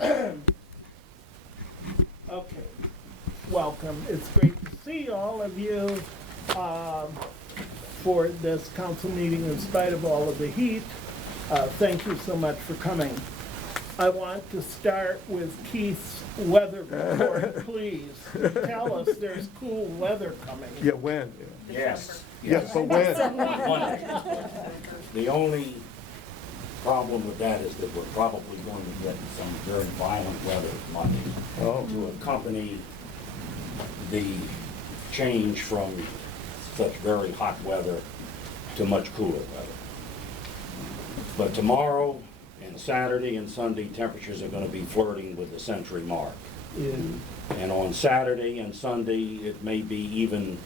Okay, welcome. It's great to see all of you for this council meeting in spite of all of the heat. Thank you so much for coming. I want to start with Keith's weather report, please. Tell us there's cool weather coming. Yeah, when? Yes. Yes, but when? The only problem with that is that we're probably going to get some very violent weather Monday Oh, to accompany the change from such very hot weather to much cooler weather. But tomorrow and Saturday and Sunday, temperatures are going to be flirting with the century mark. And on Saturday and Sunday, it may be even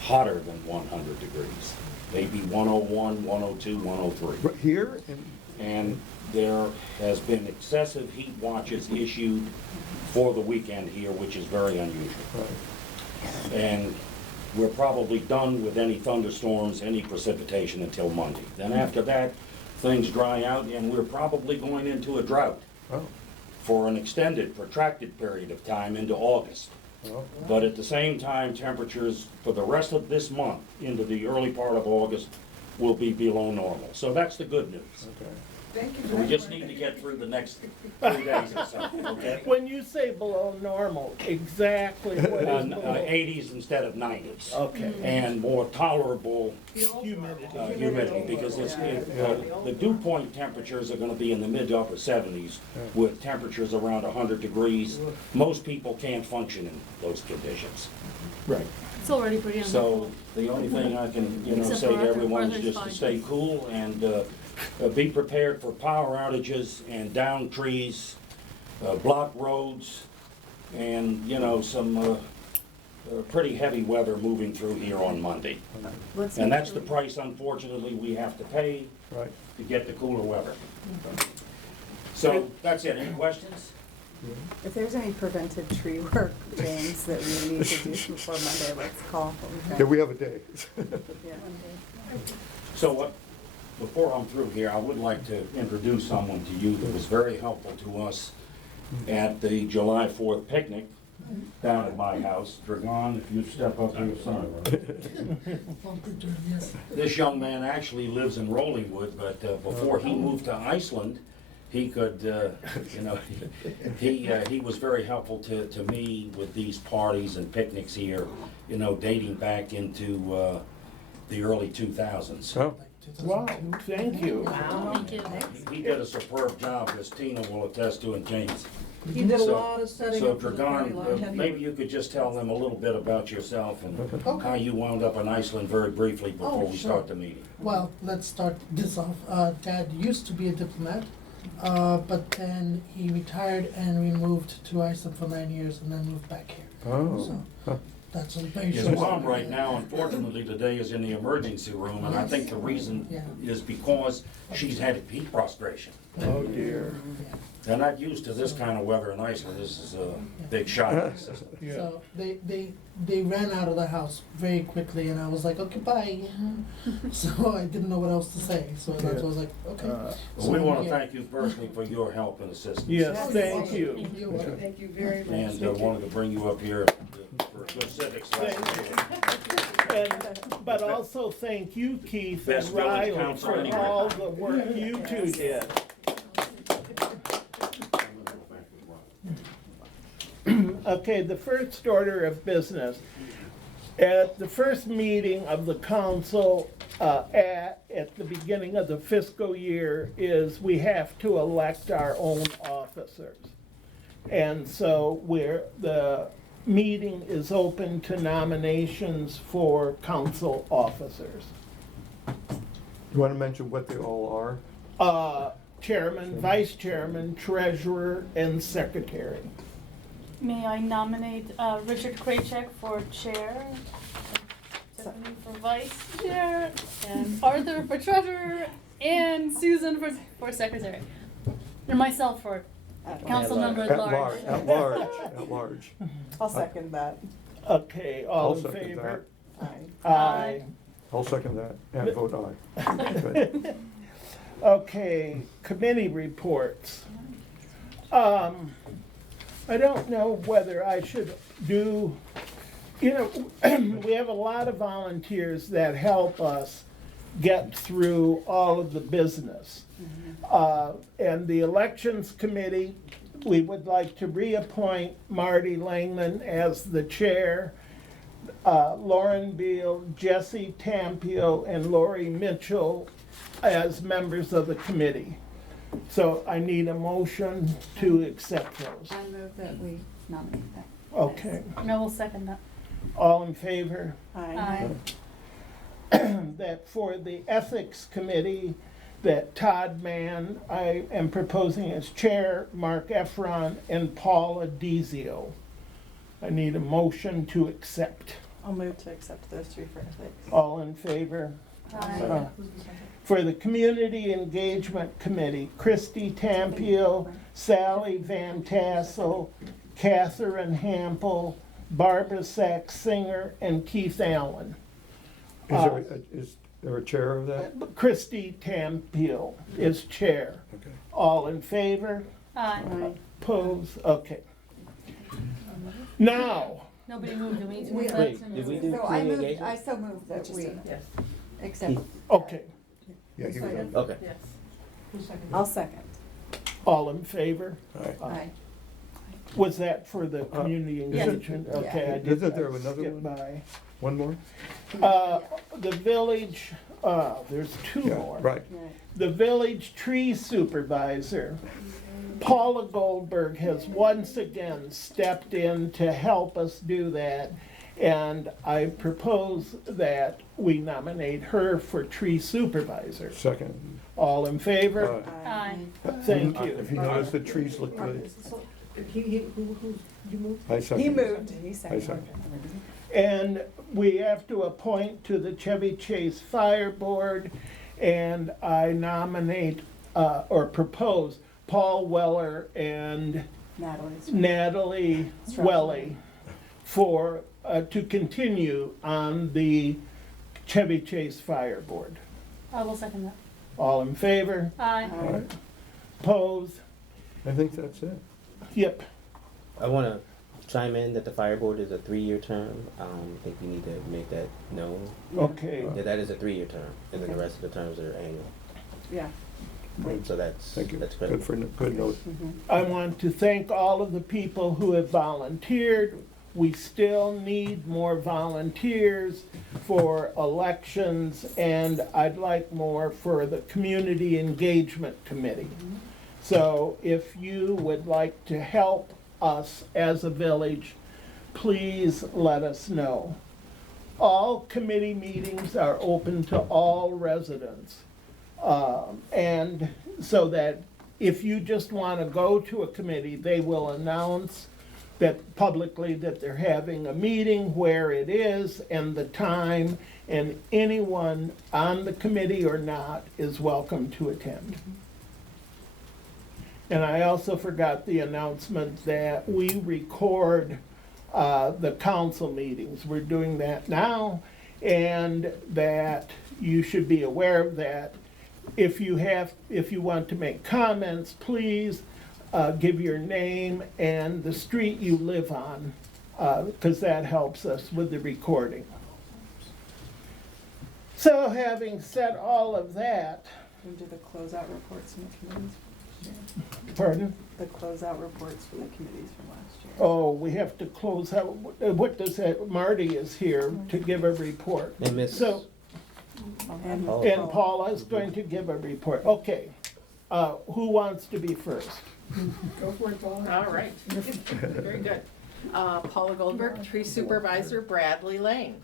hotter than 100 degrees. Maybe 101, 102, 103. right here? And there has been excessive heat watches issued for the weekend here, which is very unusual. Right. And we're probably done with any thunderstorms, any precipitation until Monday. Then after that, things dry out and we're probably going into a drought Oh, for an extended, protracted period of time into August. oh, But at the same time, temperatures for the rest of this month into the early part of August will be below normal. So that's the good news. okay. Thank you So we just need to get through the next 3 days or so, okay? When you say below normal, exactly what is below? 80s instead of 90s. Okay. And more tolerable Humidity. because the dew point temperatures are gonna be in the mid to upper 70s with temperatures around 100 degrees. Most people can't function in those conditions. Right. It's already pretty on the So cool. the only thing I can, Except say for to Arthur. everyone is Arthur's just to fine. stay cool and be prepared for power outages and down trees, blocked roads, and, some pretty heavy weather moving through here on Monday. And that's the price, unfortunately, we have to pay Right. to get the cooler weather. So that's it. Any questions? If there's any preventive tree work, James, that we need to do before Monday, let's call. Yeah, we have a day. Yeah. So before I'm through here, I would like to introduce someone to you that was very helpful to us at the July 4th picnic down at my house. Dragon, if you'd step up here, son. This young man actually lives in Rollingwood, but before he moved to Iceland, he could, he was very helpful to me with these parties and picnics here, dating back into the early 2000s. Oh, Wow, thank you. Thank you. He did a superb job, as Tina will attest to, and James. He did a So- lot of setting So up for the party line. Dragan, maybe you could just tell them a little bit about yourself and how you wound up in Iceland very briefly before we start the meeting. Well, let's start this off. Dad used to be a diplomat, but then he retired and we moved to Iceland for 9 years and then moved back here. oh. So that's a very His short mom story. right now, unfortunately, today is in the emergency room, and I think the reason Yeah. is because she's had heat prostration. Oh, dear. They're not used to this kind of weather in Iceland. This is a big shock to the system. Yeah. So they ran out of the house very quickly and I was like, okay, bye. So I didn't know what else to say. So that's why I was like, okay. But we want to thank you personally for your help and assistance. Yes, thank you. Thank you very much. And wanted to bring you up here for a good civics lesson. But also thank you, Keith and Best village Riley, council for anywhere. all the work you two did. Okay, the first order of business. At the first meeting of the council, at the beginning of the fiscal year, is we have to elect our own officers. And so the meeting is open to nominations for council officers. You want to mention what they all are? Chairman, vice chairman, treasurer, and secretary. May I nominate Richard Krajcek for chair, Stephanie for vice chair, and Arthur for treasurer, and Susan for secretary. And myself for council member at large. At large, at large. I'll second that. Okay, all I'll in second favor? Aye. Aye. I'll second that and vote aye. Good. Okay, committee reports. I don't know whether I should do, we have a lot of volunteers that help us get through all of the business. And the elections committee, we would like to reappoint Marty Langman as the chair, Lauren Beal, Jesse Tampio, and Lori Mitchell as members of the committee. So I need a motion to accept those. I move that we nominate them. Okay, No, we'll second that. all in favor? Aye. That for the ethics committee, that Todd Mann, I am proposing as chair, Mark Efron, and Paula Dizio. I need a motion to accept. I'll move to accept those three for ethics. All in favor? Aye. For the Community Engagement Committee, Christy Tampio, Sally Van Tassel, Catherine Hample, Barbara Sachs Singer, and Keith Allen. Is there a chair of that? Christy Tampio is chair. Okay. All in favor? Aye. Oppose? Okay. Now, Nobody moved, do we need to We- move Wait, that? did we do So I community moved, engagement? I so moved that we Yes. accept. okay, Yeah, he was on. Okay. Yes. I'll second. all in favor? All right. Aye. Was that for the community Yes. engagement? Okay, I Isn't did, there I another skipped one? by. One more? The village, there's two Yeah, more. right. Right. The village tree supervisor, Paula Goldberg, has once again stepped in to help us do that. And I propose that we nominate her for tree supervisor. Second. All in favor? Aye. Thank If you you. notice the trees look good. I second. He moved. He I seconded. second. And we have to appoint to the Chevy Chase Fire Board, and I nominate, or propose, Paul Weller and Natalie's. Natalie Welly for, to continue on the Chevy Chase Fire Board. I will second that. All in favor? Aye. Opposed? I think that's it. Yep. I want to chime in that the fire board is a 3-year term. I think we need to make that known. Okay. That is a 3-year term, and then the rest of the terms are annual. Yeah. So that's Thank you. that's Good critical. for, good note. I want to thank all of the people who have volunteered. We still need more volunteers for elections, and I'd like more for the Community Engagement Committee. So if you would like to help us as a village, please let us know. All committee meetings are open to all residents. And so that if you just want to go to a committee, they will announce that publicly that they're having a meeting, where it is and the time, and anyone on the committee or not is welcome to attend. And I also forgot the announcement that we record the council meetings. We're doing that now, and that you should be aware of that. If you want to make comments, please give your name and the street you live on, because that helps us with the recording. So having said all of that, We do the closeout reports from the committees. pardon? The closeout reports for the committees from last year. Oh, we have to close out, what does that, Marty is here to give a report. And Miss So, And Paul. and Paula is going to give a report. Okay, who wants to be first? All right, very good. Paula Goldberg, Tree Supervisor, Bradley Lane.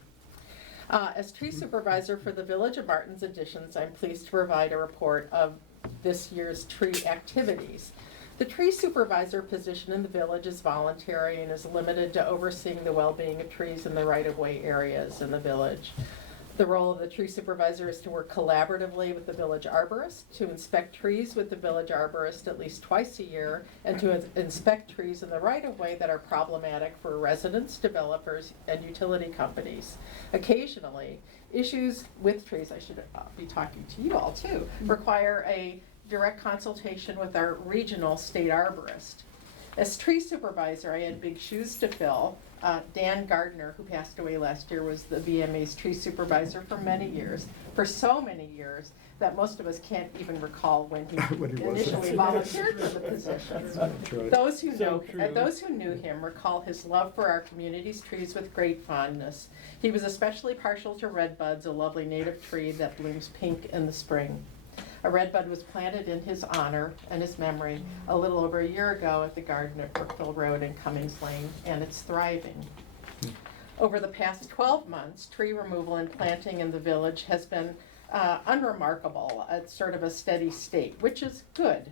As Tree Supervisor for the Village of Martin's Additions, I'm pleased to provide a report of this year's tree activities. The Tree Supervisor position in the village is voluntary and is limited to overseeing the well-being of trees in the right-of-way areas in the village. The role of the tree supervisor is to work collaboratively with the village arborist, to inspect trees with the village arborist at least twice a year, and to inspect trees in the right-of-way that are problematic for residents, developers, and utility companies. Occasionally, issues with trees, I should be talking to you all too, require a direct consultation with our regional state arborist. As tree supervisor, I had big shoes to fill. Dan Gardner, who passed away last year, was the VMA's tree supervisor for many years, for so many years that most of us can't even recall when he When he was. initially volunteered for the position. That's right. Those who So true. those who knew him recall his love for our community's trees with great fondness. He was especially partial to redbuds, a lovely native tree that blooms pink in the spring. A redbud was planted in his honor and his memory a little over a year ago at the garden at Brookville Road and Cummings Lane, and it's thriving. Over the past 12 months, tree removal and planting in the village has been unremarkable. It's sort of a steady state, which is good.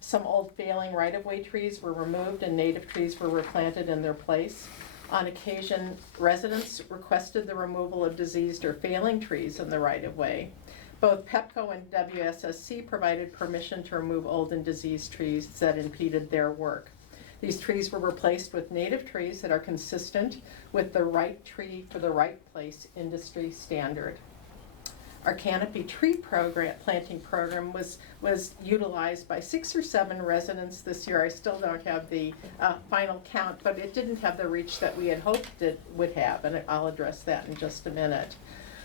Some old failing right-of-way trees were removed and native trees were replanted in their place. On occasion, residents requested the removal of diseased or failing trees in the right-of-way. Both PEPCO and WSSC provided permission to remove old and diseased trees that impeded their work. These trees were replaced with native trees that are consistent with the right tree for the right place industry standard. Our canopy tree program, planting program was utilized by 6 or 7 residents this year. I still don't have the final count, but it didn't have the reach that we had hoped it would have, and I'll address that in just a minute.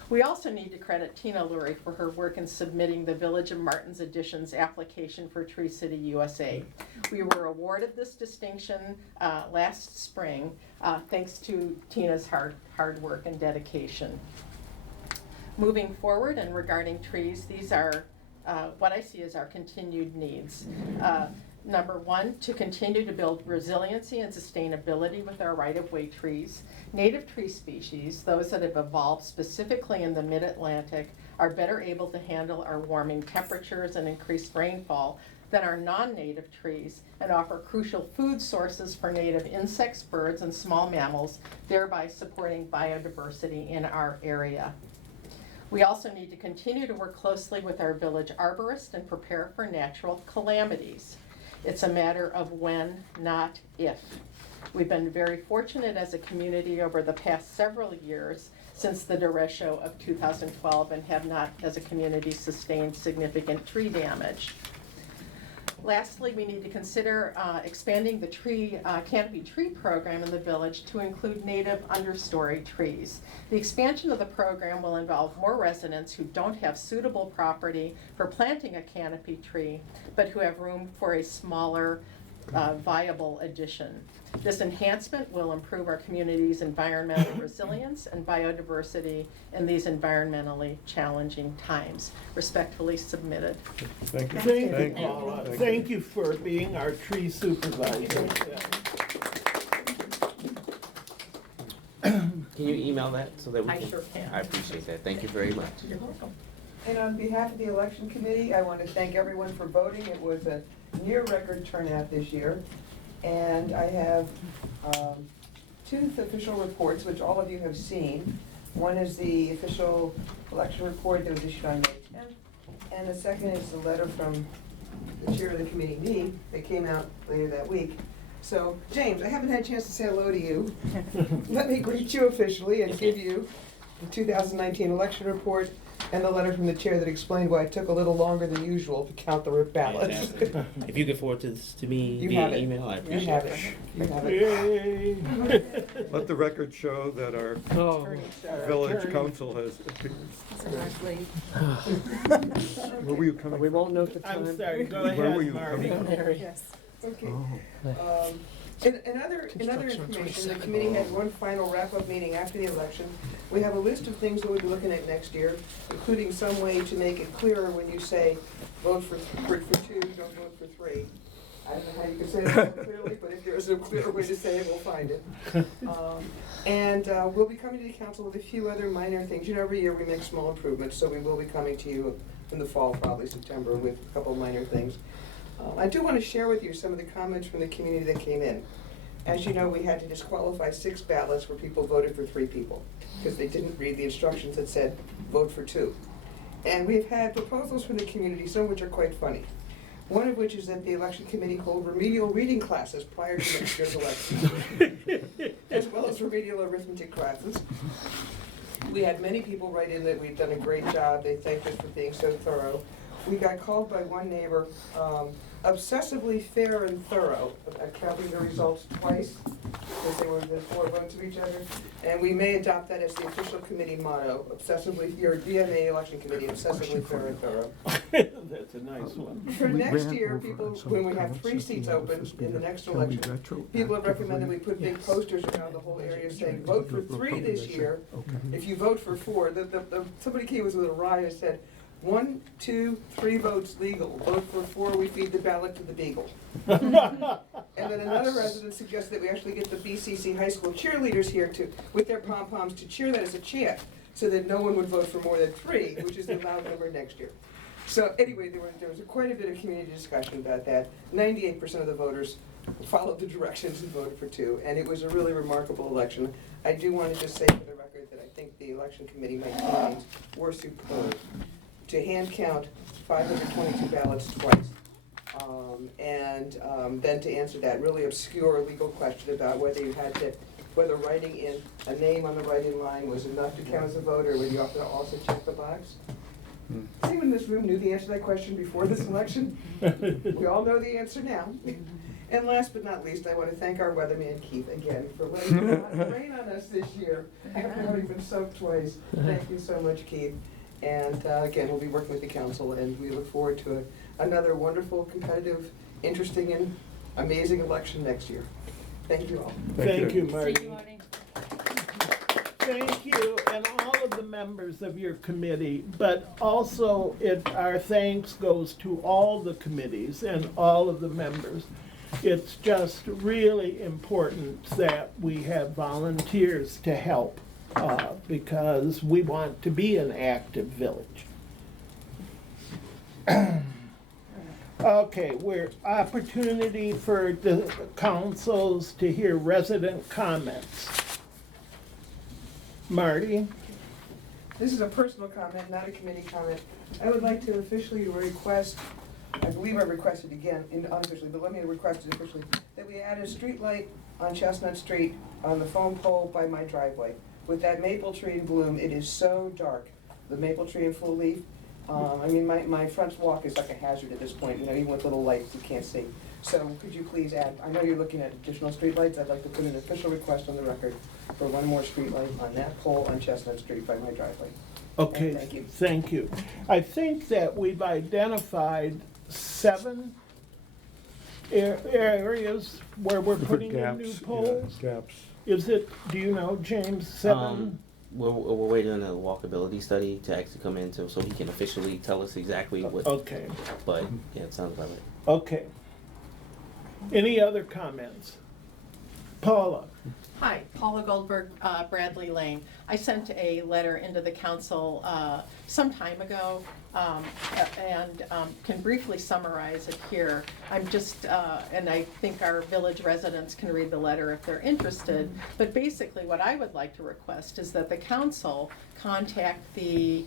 We also need to credit Tina Lurie for her work in submitting the Village of Martins Editions application for Tree City USA. We were awarded this distinction last spring thanks to Tina's hard work and dedication. Moving forward and regarding trees, these are what I see as our continued needs. Number 1, to continue to build resiliency and sustainability with our right-of-way trees. Native tree species, those that have evolved specifically in the mid-Atlantic, are better able to handle our warming temperatures and increased rainfall than our non-native trees, and offer crucial food sources for native insects, birds, and small mammals, thereby supporting biodiversity in our area. We also need to continue to work closely with our village arborist and prepare for natural calamities. It's a matter of when, not if. We've been very fortunate as a community over the past several years since the derecho of 2012 and have not, as a community, sustained significant tree damage. Lastly, we need to consider expanding the canopy tree program in the village to include native understory trees. The expansion of the program will involve more residents who don't have suitable property for planting a canopy tree, but who have room for a smaller, viable addition. This enhancement will improve our community's environmental resilience and biodiversity in these environmentally challenging times. Respectfully submitted. Thank you. Thank you, Thank you. Paula. Thank you. Thank you for being our tree supervisor. Can you email that so that we I can? sure can. I appreciate that. Thank you very much. You're welcome. And on behalf of the election committee, I want to thank everyone for voting. It was a near record turnout this year. And I have 2 official reports, which all of you have seen. One is the official election report that was issued on May 10th. And the second is the letter from the chair of the committee, me, that came out later that week. So, James, I haven't had a chance to say hello to you. Let me greet you officially and give you the 2019 election report and the letter from the chair that explained why it took a little longer than usual to count the ballots. If you could forward this to me You via have it. email, I You appreciate have it. it. You have it. Yay. Let the record show that our village Attorney. council has, Exactly. where were you coming? We won't note the time. I'm sorry, go Where were ahead, you Marty. coming Yes. Okay. Oh. In other information, the committee had one final wrap-up meeting after the election. We have a list of things that we'll be looking at next year, including some way to make it clearer when you say, vote for 2, don't vote for 3. I don't know how you can say that more clearly, but if there's a clearer way to say it, we'll find it. And we'll be coming to the council with a few other minor things. You know, every year we make small improvements, so we will be coming to you in the fall, probably September, with a couple of minor things. I do want to share with you some of the comments from the community that came in. As you know, we had to disqualify 6 ballots where people voted for 3 people because they didn't read the instructions that said vote for 2. And we've had proposals from the community, some of which are quite funny. One of which is that the election committee hold remedial reading classes prior to next year's election, as well as remedial arithmetic classes. We had many people write in that we've done a great job. They thanked us for being so thorough. we got called by one neighbor, obsessively fair and thorough, counting the results twice, because they were within 4 votes of each other. And we may adopt that as the official committee motto, obsessively, your VMA election committee, obsessively fair and thorough. That's a nice one. For next year, people, when we have 3 seats open in the next election, people have recommended we put big posters around the whole area saying, vote for 3 this year. If you vote for 4, somebody came with a riot and said, 1, 2, 3 votes legal. Vote for 4, we feed the ballot to the beagle. And then another resident suggested that we actually get the BCC high school cheerleaders here with their pom-poms to cheer that as a chant, so that no one would vote for more than 3, which is the loud number next year. So anyway, there was quite a bit of community discussion about that. 98% of the voters followed the directions and voted for 2, and it was a really remarkable election. I do want to just say for the record that I think the election committee, my teammates, were superb. To hand count 522 ballots twice. Then to answer that really obscure legal question about whether writing in a name on the write-in line was enough to count as a vote, or whether you have to also check the box. Does anyone in this room knew the answer to that question before this election? We all know the answer now. And last but not least, I want to thank our weatherman Keith again for letting it rain on us this year after having been soaked twice. Thank you so much, Keith. And again, we'll be working with the council, and we look forward to another wonderful, competitive, interesting, and amazing election next year. Thank you all. Thank you, Marty. Thank you, Marty. Thank you, and all of the members of your committee, but also our thanks goes to all the committees and all of the members. It's just really important that we have volunteers to help. Because we want to be an active village. Okay, we're opportunity for the councils to hear resident comments. Marty? This is a personal comment, not a committee comment. I would like to officially request, I believe I requested again, unofficially, but let me request it officially, that we add a street light on Chestnut Street on the phone pole by my driveway. With that maple tree in bloom, it is so dark. The maple tree in full leaf. I mean, my front walk is like a hazard at this point, even with little lights you can't see. So could you please add, I know you're looking at additional streetlights, I'd like to put an official request on the record for one more streetlight on that pole on Chestnut Street by my driveway. Okay, And thank you. thank you. I think that we've identified 7 areas where we're putting in new poles. Gaps. Is it, do you know, James, 7? We're waiting on a walkability study to actually come in so he can officially tell us exactly what. Okay, But yeah, it sounds about right. okay. Any other comments? Paula? Hi, Paula Goldberg, Bradley Lane. I sent a letter into the council some time ago and can briefly summarize it here. I'm just, and I think our village residents can read the letter if they're interested, but basically what I would like to request is that the council contact the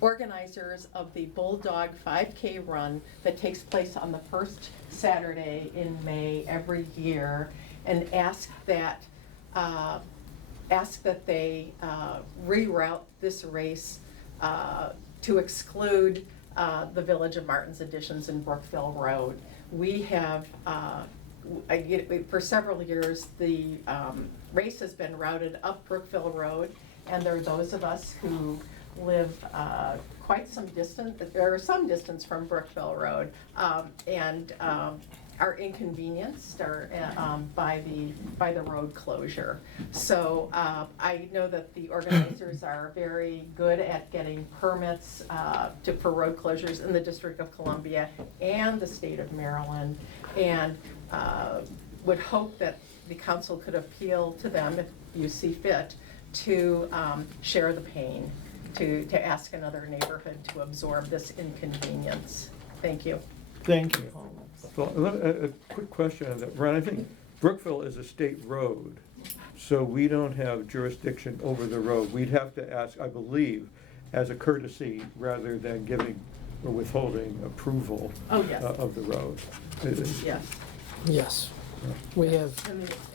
organizers of the Bulldog 5K run that takes place on the first Saturday in May every year, and ask that they reroute this race to exclude the Village of Martin's additions in Brookville Road. We have, for several years, the race has been routed up Brookville Road, and there are those of us who live quite some distance, there are some distance from Brookville Road, and are inconvenienced by the road closure. So I know that the organizers are very good at getting permits for road closures in the District of Columbia and the state of Maryland, and would hope that the council could appeal to them, if you see fit, to share the pain, to ask another neighborhood to absorb this inconvenience. Thank you. Thank you. Well, a quick question on that. Ron, I think Brookville is a state road, so we don't have jurisdiction over the road. We'd have to ask, I believe, as a courtesy, rather than giving or withholding approval Yes. of the road. Yes. Yes. We have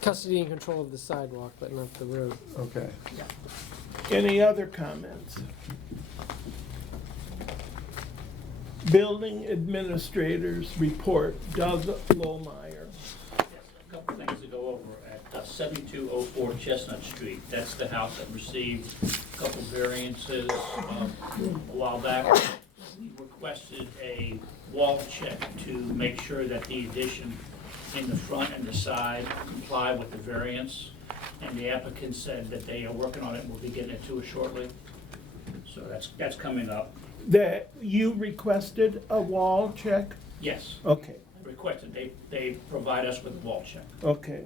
custody and control of the sidewalk, but not the road. Okay. Yeah. Any other comments? Building Administrator's Report, Doug Lohmeyer. A couple things to go over at 7204 Chestnut Street. That's the house that received a couple variances a while back. We requested a wall check to make sure that the addition in the front and the side comply with the variance. And the applicant said that they are working on it and will be getting it to us shortly. So that's coming up. That you requested a wall check? Yes, Okay, requested. They provide us with a wall check. okay.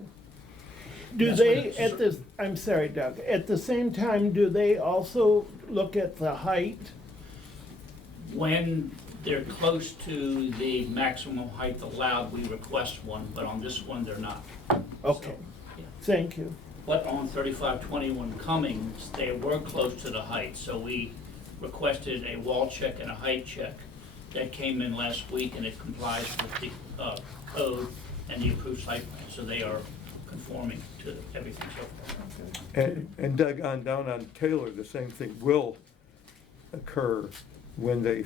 Do That's they, what it's- at this, I'm sorry, Doug, at the same time, do they also look at the height? When they're close to the maximum height allowed, we request one, but on this one, they're not. Okay, Yeah. thank you. But on 3521 Cummings, they were close to the height, so we requested a wall check and a height check. That came in last week, and it complies with the code and the approved site plan, so they are conforming to everything so far. And Doug, on down on Taylor, the same thing will occur when they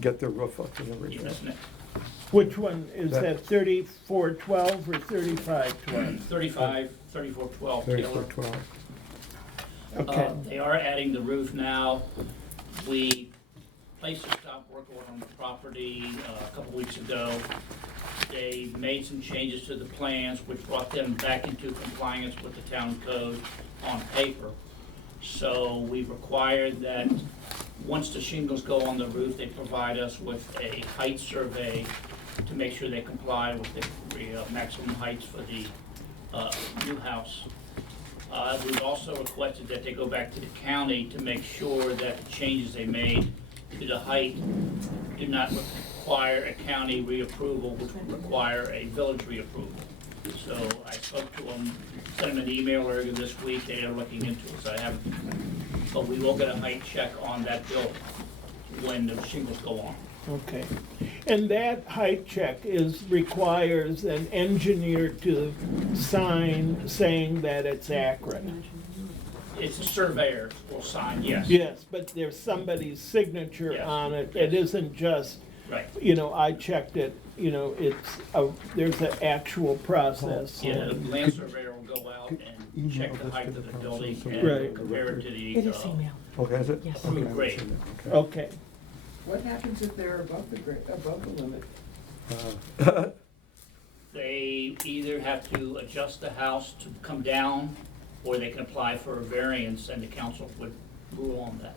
get their roof up and Yeah, everything. that's next. Which one, is That- that 3412 or 3512? 3412 Taylor. 3412. Okay, They are adding the roof now. We placed a stop work order on the property a couple weeks ago. They made some changes to the plans, which brought them back into compliance with the town code on paper. So we required that once the shingles go on the roof, they provide us with a height survey to make sure they comply with the maximum heights for the new house. We've also requested that they go back to the county to make sure that the changes they made to the height do not require a county reapproval, which would require a village reapproval. So I spoke to them, sent them an email earlier this week, they are looking into it, so I haven't, but we will get a height check on that building when the shingles go on. okay. And that height check requires an engineer to sign saying that it's accurate? It's a surveyor will sign, yes. Yes, but there's somebody's signature Yes. on it. It isn't just, Right. I checked it, there's an actual process. Yeah, the land surveyor will go out and check the height of the building Right. and compare it to the. It is email. Okay, is it? Yes. Okay, Great. okay. Okay, What happens if they're above the limit? They either have to adjust the house to come down, or they can apply for a variance, and the council would rule on that.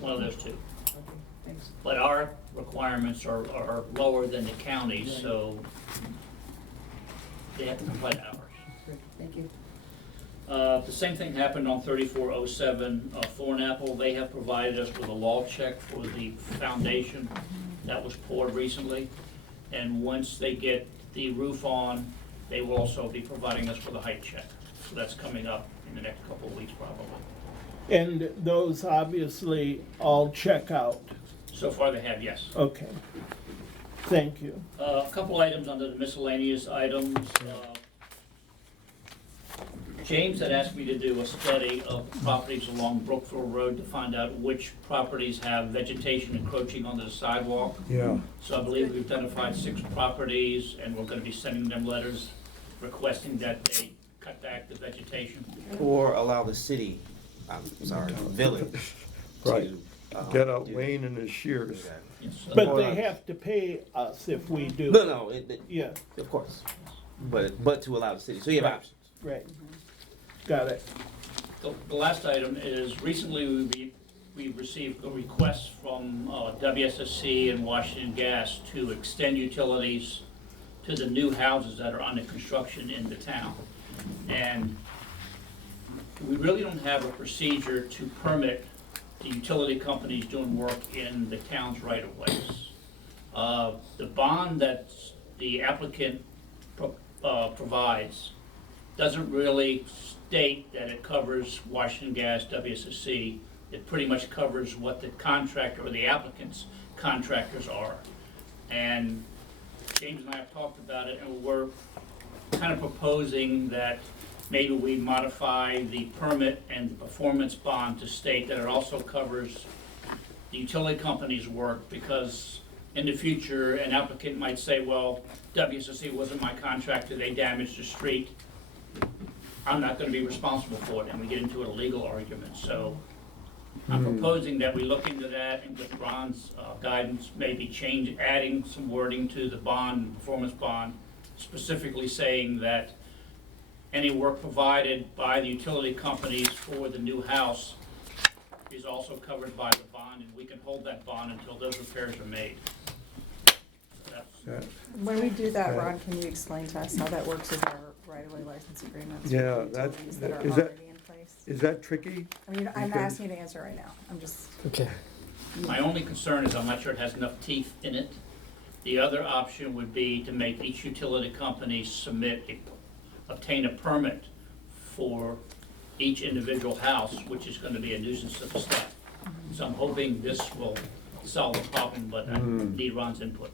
One of those two. Okay, thanks. But our requirements are lower than the county's, so they have to comply to ours. Great, thank you. The same thing happened on 3407 Thornapple. They have provided us with a wall check for the foundation that was poured recently. And once they get the roof on, they will also be providing us with a height check. So that's coming up in the next couple of weeks probably. and those obviously all check out. So far they have, yes. Okay, thank you. A couple items under the miscellaneous items. James had asked me to do a study of properties along Brookville Road to find out which properties have vegetation encroaching onto the sidewalk. Yeah, So I believe we've identified 6 properties, and we're gonna be sending them letters requesting that they cut back the vegetation. Or allow the city, village right. to. Get out do- Wayne and his shears. do that. Yes, But they have to pay us if we do. No, Yeah, of course, but to allow the city, so you have Right. options. right. Got it. The last item is, recently we received a request from WSSC and Washington Gas to extend utilities to the new houses that are under construction in the town. And we really don't have a procedure to permit the utility companies doing work in the town's right-of-ways. The bond that the applicant provides doesn't really state that it covers Washington Gas, WSSC. It pretty much covers what the contractor or the applicant's contractors are. And James and I have talked about it, and we're kind of proposing that maybe we modify the permit and the performance bond to state that it also covers the utility companies work, because in the future, an applicant might say, well, WSSC wasn't my contractor, they damaged the street. I'm not gonna be responsible for it, and we get into a legal argument. So I'm proposing that we look into that, and with Ron's guidance, maybe adding some wording to the bond, performance bond, specifically saying that any work provided by the utility companies for the new house is also covered by the bond, and we can hold that bond until those repairs are made. So that's- When we do that, Ron, can you explain to us how that works with our right-of-way license agreements? Yeah, with the that's- utilities that are is that- already in place? Is that tricky? I mean, I'm because- asking you to answer right now. I'm just, Okay. My only concern is I'm not sure it has enough teeth in it. The other option would be to make each utility company obtain a permit for each individual house, which is gonna be a nuisance to the staff. So I'm hoping this will solve the problem, but I need Ron's input.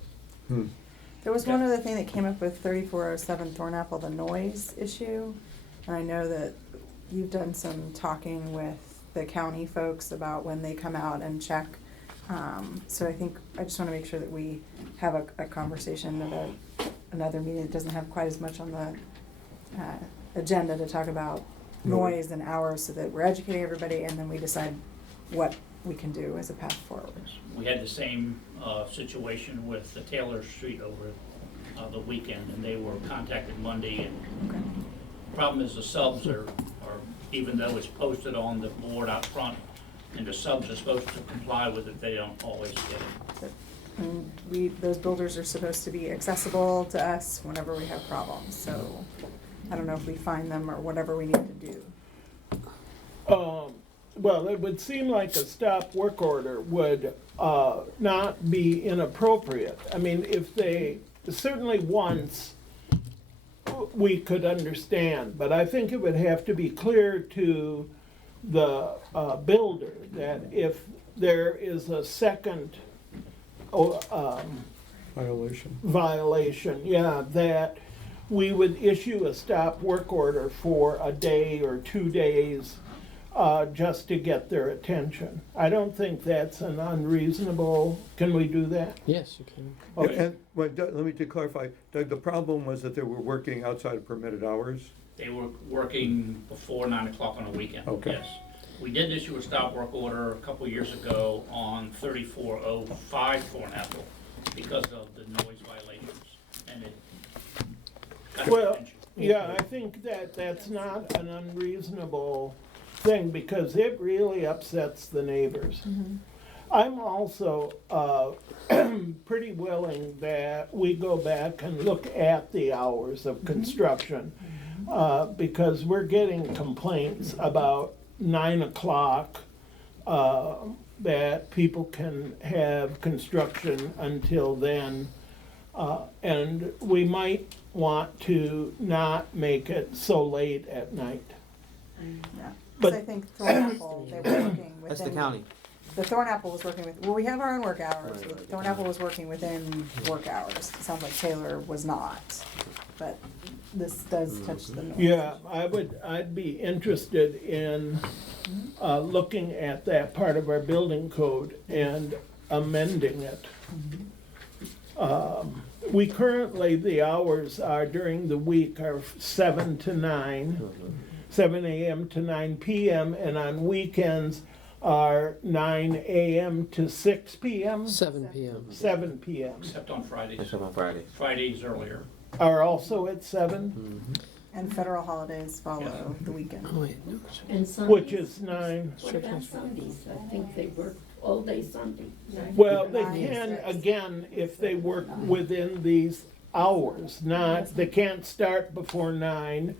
there was one other thing that came up with 3407 Thornapple, the noise issue. And I know that you've done some talking with the county folks about when they come out and check. So I just wanna make sure that we have a conversation at another meeting that doesn't have quite as much on the agenda to talk about noise and hours, so that we're educating everybody and then we decide what we can do as a path forward. We had the same situation with the Taylor Street over the weekend, and they were contacted Monday, and Okay. the problem is the subs are, even though it's posted on the board out front, and the subs are supposed to comply with it, they don't always get it. And those builders are supposed to be accessible to us whenever we have problems, so I don't know if we find them or whatever we need to do. Well, it would seem like a stop work order would not be inappropriate. I mean, if they, certainly once, we could understand, but I think it would have to be clear to the builder that if there is a second violation, yeah, that we would issue a stop work order for a day or 2 days just to get their attention. I don't think that's an unreasonable, can we do that? Yes, you can. Okay. And, well, Doug, let me to clarify, Doug, the problem was that they were working outside of permitted hours? They were working before 9 o'clock on a weekend, Okay. yes. We did issue a stop work order a couple years ago on 3405 Thornapple because of the noise violations, and it got Well, attention. yeah, I think that's not an unreasonable thing because it really upsets the neighbors. I'm also pretty willing that we go back and look at the hours of construction because we're getting complaints about 9 o'clock that people can have construction until then. And we might want to not make it so late at night. Yeah, But- because I think Thornapple, they were working within. That's the county. The Thornapple was working with, well, we have our own work hours, Right, right. Thornapple was working within work hours. It sounds like Taylor was not, but this does touch the noise. Yeah, I'd be interested in looking at that part of our building code and amending it. We currently, the hours are during the week are 7 to 9, 7 a.m. to 9 p.m., and on weekends are 9 a.m. to 6 p.m., 7 p.m. 7 p.m. Except on Fridays. Except on Friday. Fridays earlier. Are also at 7, And federal holidays follow the weekend. Oh, wait, no. And Sundays? which is 9. What about Sundays? I think they work all day Sunday. Well, they 9 to can, 6. again, if they work within these hours, not, they can't start before 9,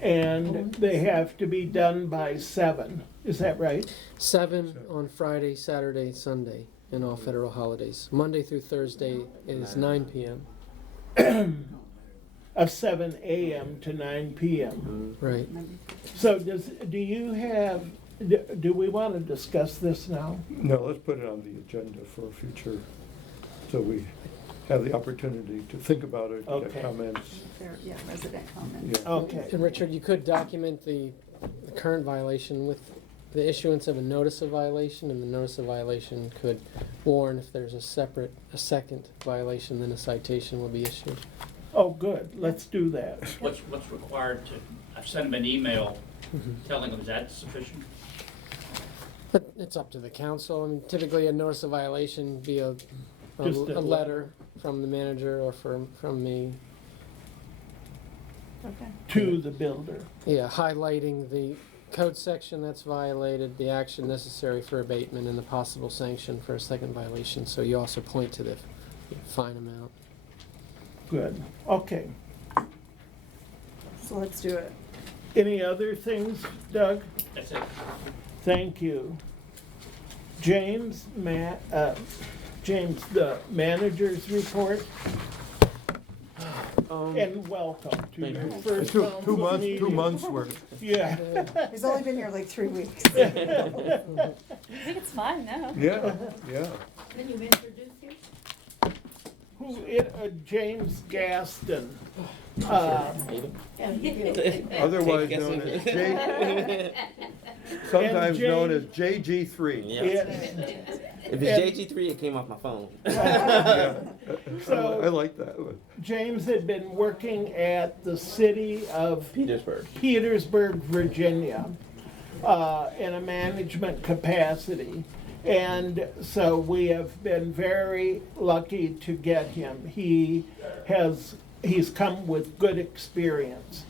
and they have to be done by 7. Is that right? 7 on Friday, Saturday, Sunday, and all federal holidays. Monday through Thursday is 9 p.m. Of 7 a.m. to 9 p.m. Right. So do you have, do we want to discuss this now? No, let's put it on the agenda for future, so we have the opportunity to think about it, Okay. get comments. Yeah, resident comments. Yeah. Okay. And Richard, you could document the current violation with the issuance of a notice of violation, and the notice of violation could warn if there's a second violation, then a citation will be issued. Oh, good, let's do that. What's required to, I've sent them an email telling them, is that sufficient? But it's up to the council. I mean, typically a notice of violation be a Just a letter from the manager or from me. Okay. To the builder. Yeah, highlighting the code section that's violated, the action necessary for abatement, and the possible sanction for a second violation. So you also point to the fine amount. Good, okay. So let's do it. Any other things, Doug? That's it. Thank you. James, James, the manager's report, and welcome to Thank your you. first Two council months, meeting. 2 months worth. Yeah. He's only been here like 3 weeks. I think it's fine now. Yeah, yeah. Can you introduce you? James Gaston. Yeah, you do. Otherwise known as sometimes And known Jay- as JG3. Yeah. If And- it's JG3, it came off my phone. Yeah. So- I like that one. James had been working at the city of Petersburg, Virginia, in a management capacity. And so we have been very lucky to get him. He's come with good experience,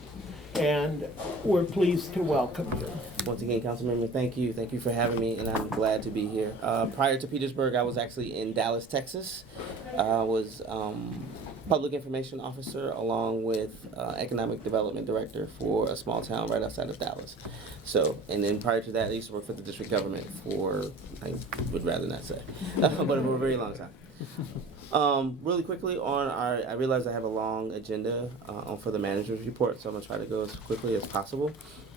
and we're pleased to welcome you. Once again, Councilmember, thank you. Thank you for having me, and I'm glad to be here. Prior to Petersburg, I was actually in Dallas, Texas. I was public information officer along with economic development director for a small town right outside of Dallas. So, and then prior to that, I used to work for the district government for, I would rather not say, but for a very long time. Really quickly I realize I have a long agenda for the manager's report, so I'm gonna try to go as quickly as possible.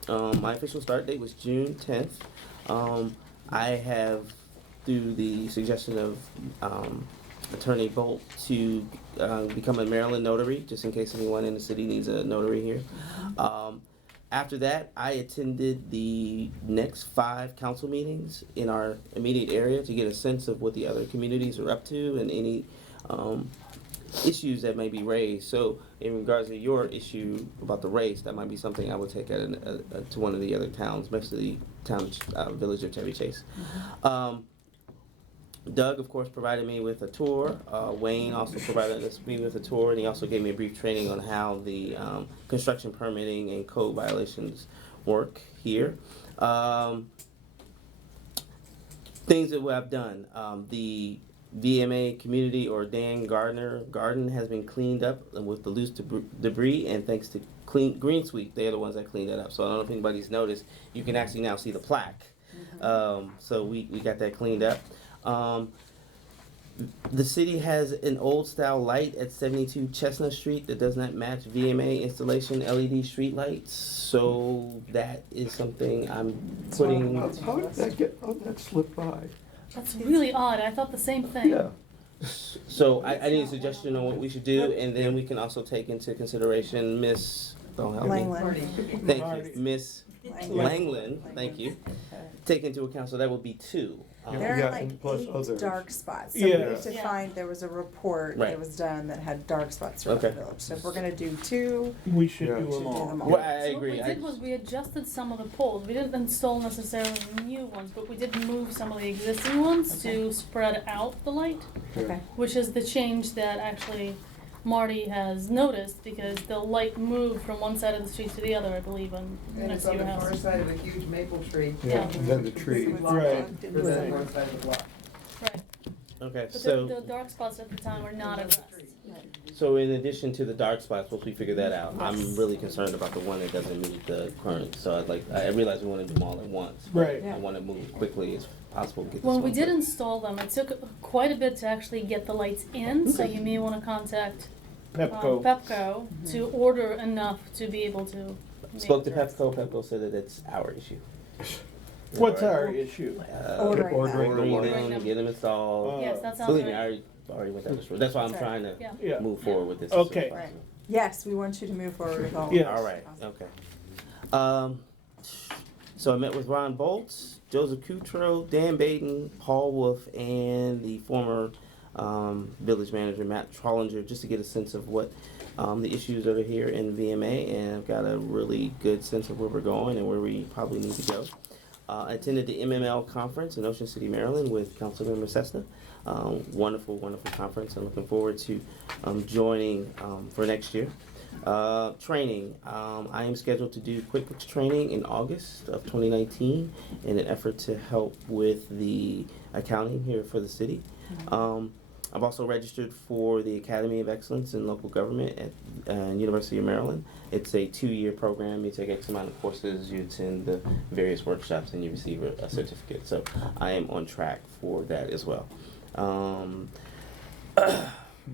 My official start date was June 10th. I have, through the suggestion of Attorney Bolt, to become a Maryland notary, just in case anyone in the city needs a notary here. After that, I attended the next 5 council meetings in our immediate area to get a sense of what the other communities are up to and any issues that may be raised. So in regards to your issue about the race, that might be something I would take to one of the other towns, especially the village of Chevy Chase. Doug, of course, provided me with a tour. Wayne also provided me with a tour, and he also gave me a brief training on how the construction permitting and code violations work here. Things that I've done. The VMA community or Dan Gardner garden has been cleaned up with the loose debris, and thanks to Green Sweep, they're the ones that cleaned that up. So I don't know if anybody's noticed, you can actually now see the plaque. So we got that cleaned up. The city has an old style light at 72 Chestnut Street that does not match VMA installation LED street lights. So that is something I'm putting. How did that slip by? That's really odd. I thought the same thing. Yeah. So I need a suggestion on what we should do, and then we can also take into consideration Miss. Don't help me. Langland. Thank you, Miss Langland. Langland. Thank you. Take into account. So that would be 2. There Yeah, are like and plus 8 others. dark spots. So Yeah. we need to find, there was a report Right. that was done that had dark spots throughout the Okay. village. So if we're gonna do 2, We should Yeah. do them do them all. all. Well, I So agree. what we did was we adjusted some of the poles. We didn't install necessarily new ones, but we did move some of the existing ones to spread out the light, Okay. which is the change that actually Marty has noticed because the light moved from one side of the street to the other, I believe, And next it's to on your the far house. side of a huge maple tree. Yeah. And then the tree. Right. For that north side of the block. Right. Okay, But so the dark spots at the time were not addressed. so in addition to the dark spots, once we figure that out, I'm really concerned about the one that doesn't meet the current. So I realize we want to do them all at once. but Right. I want to move quickly as possible to get this When we one did done. install them, it took quite a bit to actually get the lights in, so you may want to contact Pepco to order enough to be able to. Spoke to make- Pepco. Pepco said that it's our issue. What's our issue? Ordering them. Ordering them, get them installed. Yes, that sounds Believe me, right. I already went down this road. That's why I'm That's trying to Yeah. Yeah. move forward with this. Okay. Right. Yes, we want you to move forward with all of Yeah. this. All right. Okay. So I met with Ron Bolts, Joseph Cutro, Dan Baden, Paul Wolf, and the former village manager, Matt Trollinger, just to get a sense of what the issues that are here in VMA, and I've got a really good sense of where we're going and where we probably need to go. I attended the MML conference in Ocean City, Maryland with Councilmember Cessna. Wonderful, wonderful conference. I'm looking forward to joining for next year. Training. I am scheduled to do QuickBooks training in August of 2019 in an effort to help with the accounting here for the city. I've also registered for the Academy of Excellence in Local Government at University of Maryland. It's a 2-year program. You take X amount of courses, you attend the various workshops, and you receive a certificate. So I am on track for that as well.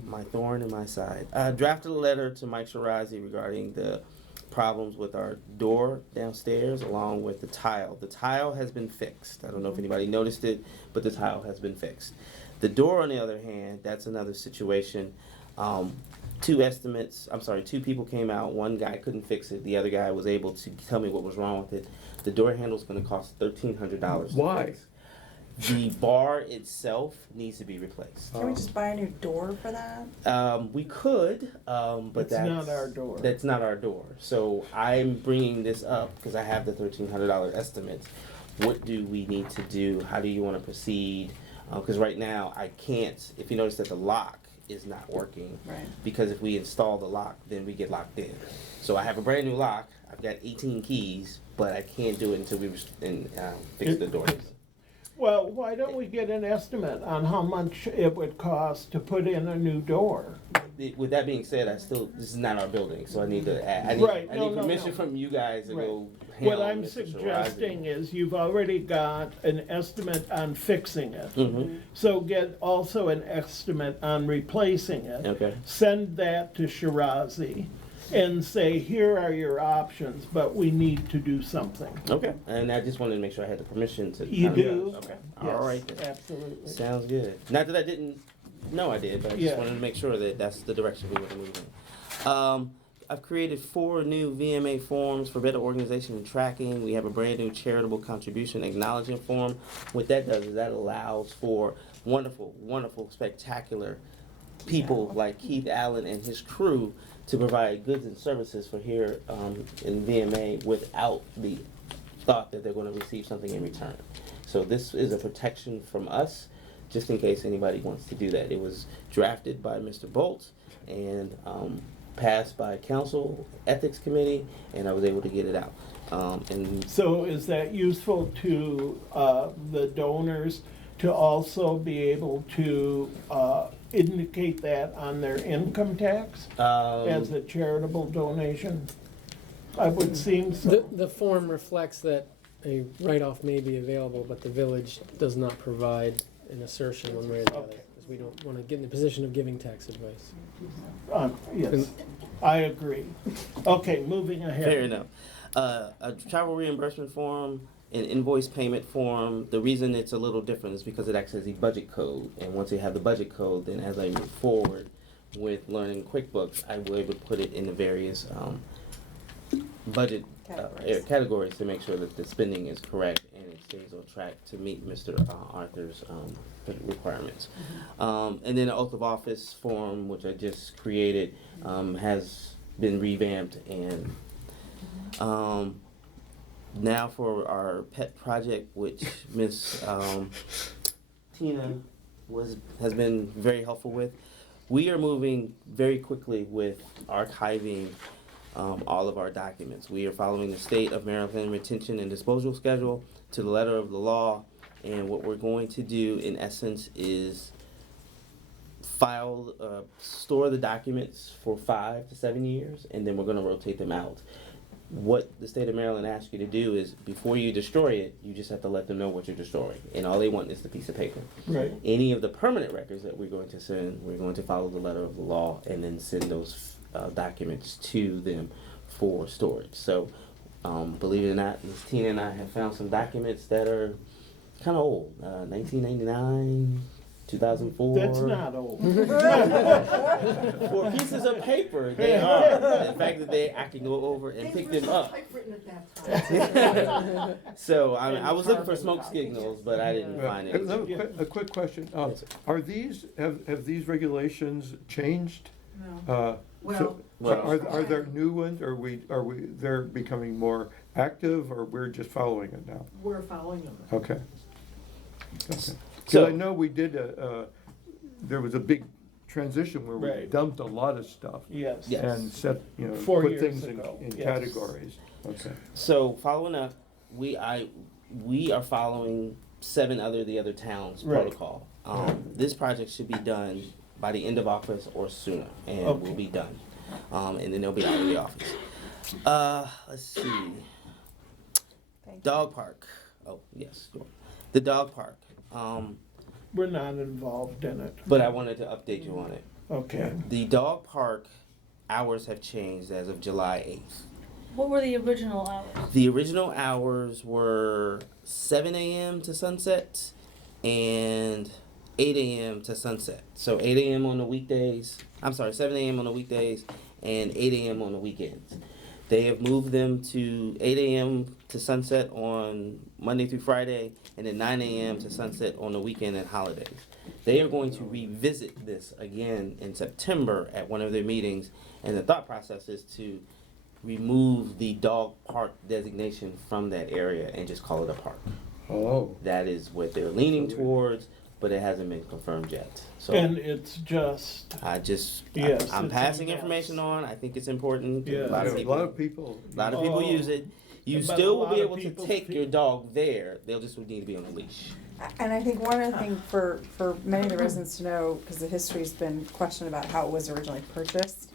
My thorn in my side. I drafted a letter to Mike Shirazi regarding the problems with our door downstairs along with the tile. The tile has been fixed. I don't know if anybody noticed it, but the tile has been fixed. The door, on the other hand, that's another situation. Two people came out. One guy couldn't fix it. The other guy was able to tell me what was wrong with it. The door handle is going to cost $1,300. Why? The bar itself needs to be replaced. Can we just buy a new door for that? We could, but It's that's not our door. That's not our door. So I'm bringing this up because I have the $1,300 estimate. What do we need to do? How do you want to proceed? Because right now I can't. If you notice that the lock is not working, Right. because if we install the lock, then we get locked in. So I have a brand new lock. I've got 18 keys, but I can't do it until we fix the door. Well, why don't we get an estimate on how much it would cost to put in a new door? With that being said, this is not our building, so I need to add, Right, I no, need no, permission no. from you guys to Right. go What handle I'm Mr. suggesting is you've already got an estimate on fixing it. Mm-hmm. So get also an estimate on replacing it. Okay. Send that to Shirazi and say, here are your options, but we need to do something. Okay, and I just wanted to make sure I had the permission to. You kind of- do? Okay, Yes, all right then. absolutely. Sounds good. Not that I didn't know I did, but I just Yeah. wanted to make sure that that's the direction we were moving. I've created 4 new VMA forms for better organization and tracking. We have a brand new charitable contribution acknowledgement form. What that does is that allows for wonderful, wonderful, spectacular people like Keith Allen and his crew to provide goods and services for here in VMA without the thought that they're going to receive something in return. So this is a protection from us, just in case anybody wants to do that. It was drafted by Mr. Bolt and passed by Council Ethics Committee, and I was able to get it out. And So is that useful to the donors to also be able to indicate that on their income tax as a charitable donation? I would seem so. The form reflects that a write-off may be available, but the village does not provide an assertion one way or the other, Okay. because we don't want to get in the position of giving tax advice. Yes, I agree. Okay, moving ahead. fair enough. A travel reimbursement form, an invoice payment form. The reason it's a little different is because it acts as a budget code, and once you have the budget code, then as I move forward with learning QuickBooks, I will be able to put it in the various budget categories to make sure that the spending is correct and it stays on track to meet Mr. Arthur's requirements. And then an oath of office form, which I just created, has been revamped, and now for our pet project, which Miss Tina has been very helpful with. We are moving very quickly with archiving all of our documents. We are following the state of Maryland retention and disposal schedule to the letter of the law, and what we're going to do in essence is store the documents for 5 to 7 years, and then we're going to rotate them out. What the state of Maryland asks you to do is, before you destroy it, you just have to let them know what you're destroying, and all they want is the piece of paper. Right. Any of the permanent records that we're going to send, we're going to follow the letter of the law and then send those documents to them for storage. So, believe it or not, Ms. Tina and I have found some documents that are kind of old, 1999, 2004. That's not old. For pieces of paper, they are. The fact that I can go over and pick them up. Typewritten at that time. So I was looking for smoke signals, but I didn't find I have any. a quick question. Yes, sir. Are these, have these regulations changed? No. So Well, are there new ones, or they're becoming more active, or we're just following it now? we're following them. Okay. Because So- I know we did there was a big transition where we Right. dumped a lot of stuff. Yes. Yes. And set, 4 put years things ago, in yes. categories. Okay. So following up, we are following the other towns' Right. protocol. This project should be done by the end of office or sooner, and Okay. will be done. And then they'll be out of the office. Let's see. Thank you. Dog park. Oh, yes. The dog park. We're not involved in it. But I wanted to update you on it. Okay. The dog park hours have changed as of July 8th. What were the original hours? The original hours were 7 a.m. to sunset and 8 a.m. to sunset. So 8 a.m. on the weekdays. 7 a.m. on the weekdays and 8 a.m. on the weekends. They have moved them to 8 a.m. to sunset on Monday through Friday, and then 9 a.m. to sunset on the weekend and holidays. They are going to revisit this again in September at one of their meetings, and the thought process is to remove the dog park designation from that area and just call it a park. Oh. That is what they're leaning towards, but it hasn't been confirmed yet. So And it's just, Yes, I'm it's passing a mess. information on. I think it's important. Yeah. A lot of A people, lot of people. Oh. use it. You But a still will lot be of able to people take feel- your dog there. They'll just need to be on a leash. And I think one other thing for many of the residents to know, because the history's been questioned about how it was originally purchased.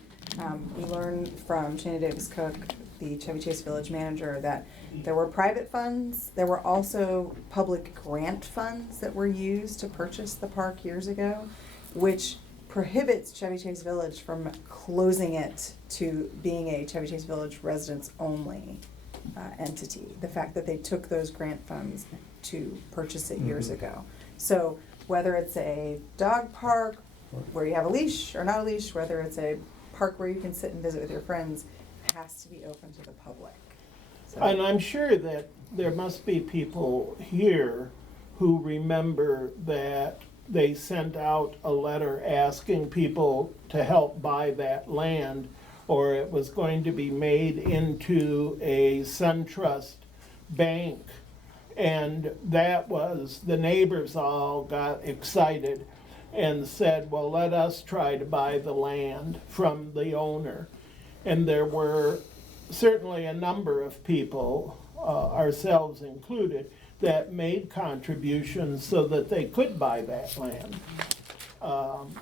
We learned from Shana Davis Cook, the Chevy Chase Village manager, that there were private funds, there were also public grant funds that were used to purchase the park years ago, which prohibits Chevy Chase Village from closing it to being a Chevy Chase Village residents only entity. The fact that they took those grant funds to purchase it years ago. So whether it's a dog park where you have a leash or not a leash, whether it's a park where you can sit and visit with your friends, has to be open to the public. So- and I'm sure that there must be people here who remember that they sent out a letter asking people to help buy that land, or it was going to be made into a SunTrust bank. And that was, the neighbors all got excited and said, well, let us try to buy the land from the owner. And there were certainly a number of people, ourselves included, that made contributions so that they could buy that land.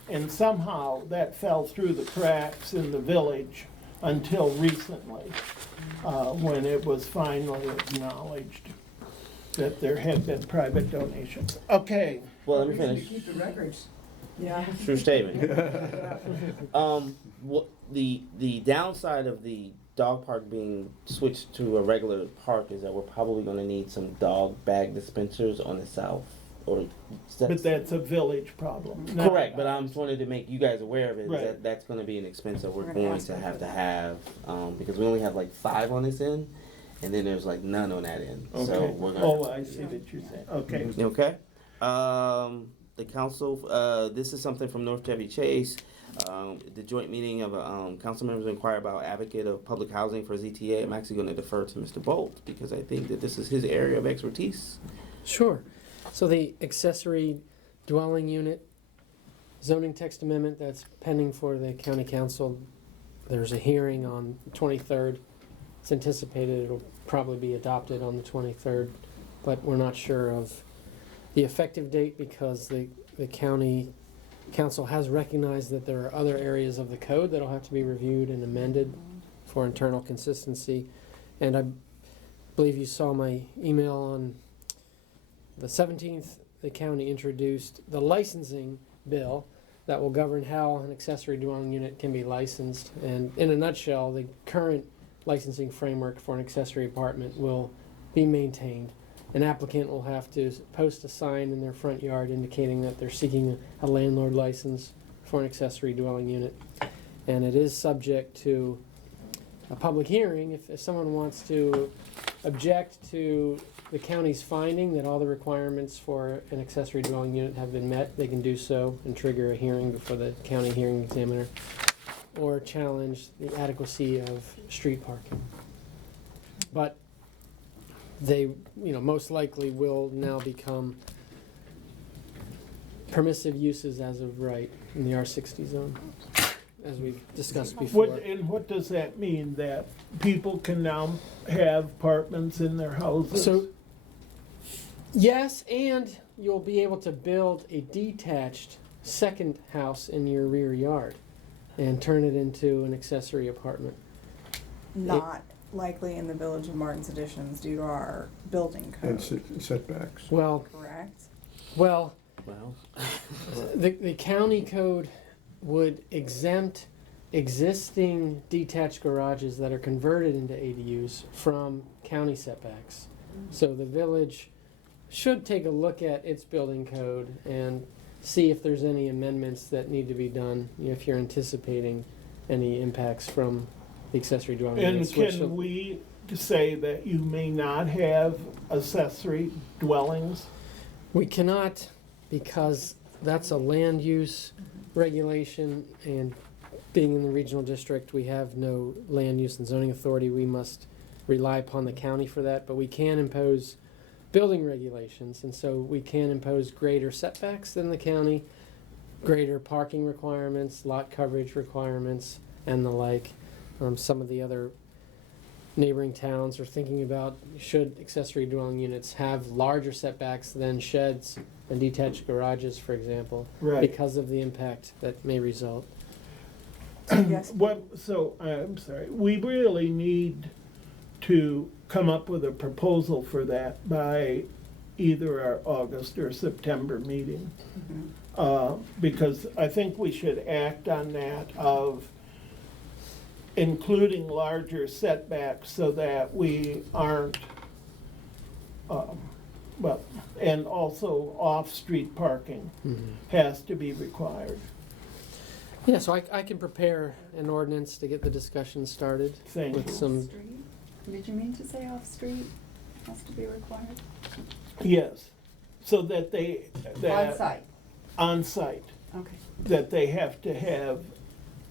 And somehow that fell through the cracks in the village until recently, when it was finally acknowledged that there had been private donations. Okay, Well, let me Reason to finish. keep the records. Yeah. True statement. The downside of the dog park being switched to a regular park is that we're probably going to need some dog bag dispensers on the south or. but that's a village problem. not Correct, but I ours. just wanted to make you guys aware of it. Right. That that's going to be an expense that we're We're going gonna to ask have for to that. have because we only have like 5 on this end, and then there's like none on that end. So Okay. we're gonna. Oh, I see what you're saying. Okay. Okay. The council, this is something from North Chevy Chase. The joint meeting of council members inquire about advocate of public housing for ZTA. I'm actually going to defer to Mr. Bolt because I think that this is his area of expertise. Sure. So the accessory dwelling unit zoning text amendment that's pending for the county council, there's a hearing on the 23rd. It's anticipated it'll probably be adopted on the 23rd, but we're not sure of the effective date because the county council has recognized that there are other areas of the code that'll have to be reviewed and amended for internal consistency. And I believe you saw my email on the 17th. The county introduced the licensing bill that will govern how an accessory dwelling unit can be licensed. And in a nutshell, the current licensing framework for an accessory apartment will be maintained. an applicant will have to post a sign in their front yard indicating that they're seeking a landlord license for an accessory dwelling unit. And it is subject to a public hearing. If someone wants to object to the county's finding that all the requirements for an accessory dwelling unit have been met, they can do so and trigger a hearing before the county hearing examiner, or challenge the adequacy of street parking. But they, most likely will now become permissive uses as of right in the R60 zone, as we've discussed before. What does that mean? That people can now have apartments in their houses? So, yes, and you'll be able to build a detached second house in your rear yard and turn it into an accessory apartment. Not likely in the Village of Martin's additions due to our building And code, setbacks. Well, correct? well, Well, the county code would exempt existing detached garages that are converted into ADUs from county setbacks. So the village should take a look at its building code and see if there's any amendments that need to be done, if you're anticipating any impacts from the accessory dwelling And units. which can we say that you may not have accessory dwellings? We cannot, because that's a land use regulation, and being in the regional district, we have no land use and zoning authority. We must rely upon the county for that, but we can impose building regulations, and so we can impose greater setbacks than the county, greater parking requirements, lot coverage requirements, and the like. Some of the other neighboring towns are thinking about, should accessory dwelling units have larger setbacks than sheds and detached garages, for example, Right. because of the impact that may result. Yes. I'm sorry, we really need to come up with a proposal for that by either our August or September meeting. Because I think we should act on that of including larger setbacks so that we aren't, and also off-street parking has to be required. Yeah, so I can prepare an ordinance to get the discussion started Thank with you. some. Did you mean to say off-street has to be required? Yes, so that On-site, on-site, okay. that they have to have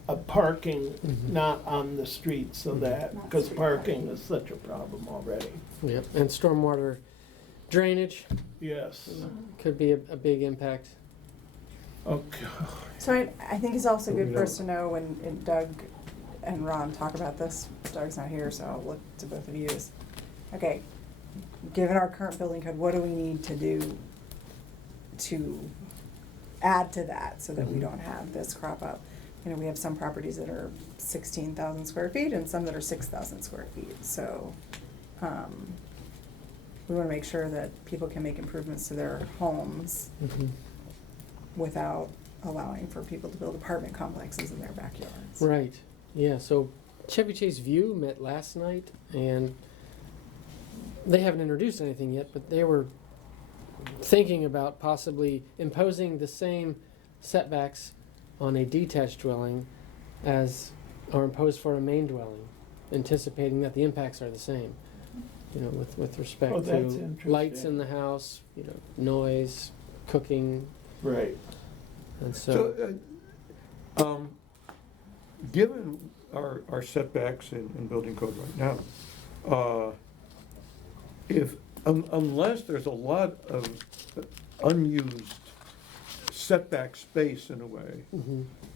a parking not on the street so that, Not because street parking parking. is such a problem already. Yeah, and stormwater drainage Yes, could be a big impact. okay. So I think it's also But we good for us to don't. know when Doug and Ron talk about this. Doug's not here, so I'll look to both of you. Okay, given our current building code, what do we need to do to add to that so that we don't have this crop up? We have some properties that are 16,000 square feet and some that are 6,000 square feet. So we want to make sure that people can make improvements to their homes without allowing for people to build apartment complexes in their backyards. Right, yeah, so Chevy Chase View met last night, and they haven't introduced anything yet, but they were thinking about possibly imposing the same setbacks on a detached dwelling as are imposed for a main dwelling, anticipating that the impacts are the same, with respect Oh, that's to interesting. lights in the house, noise, cooking, Right. and so. Given our setbacks in building code right now, unless there's a lot of unused setback space in a way,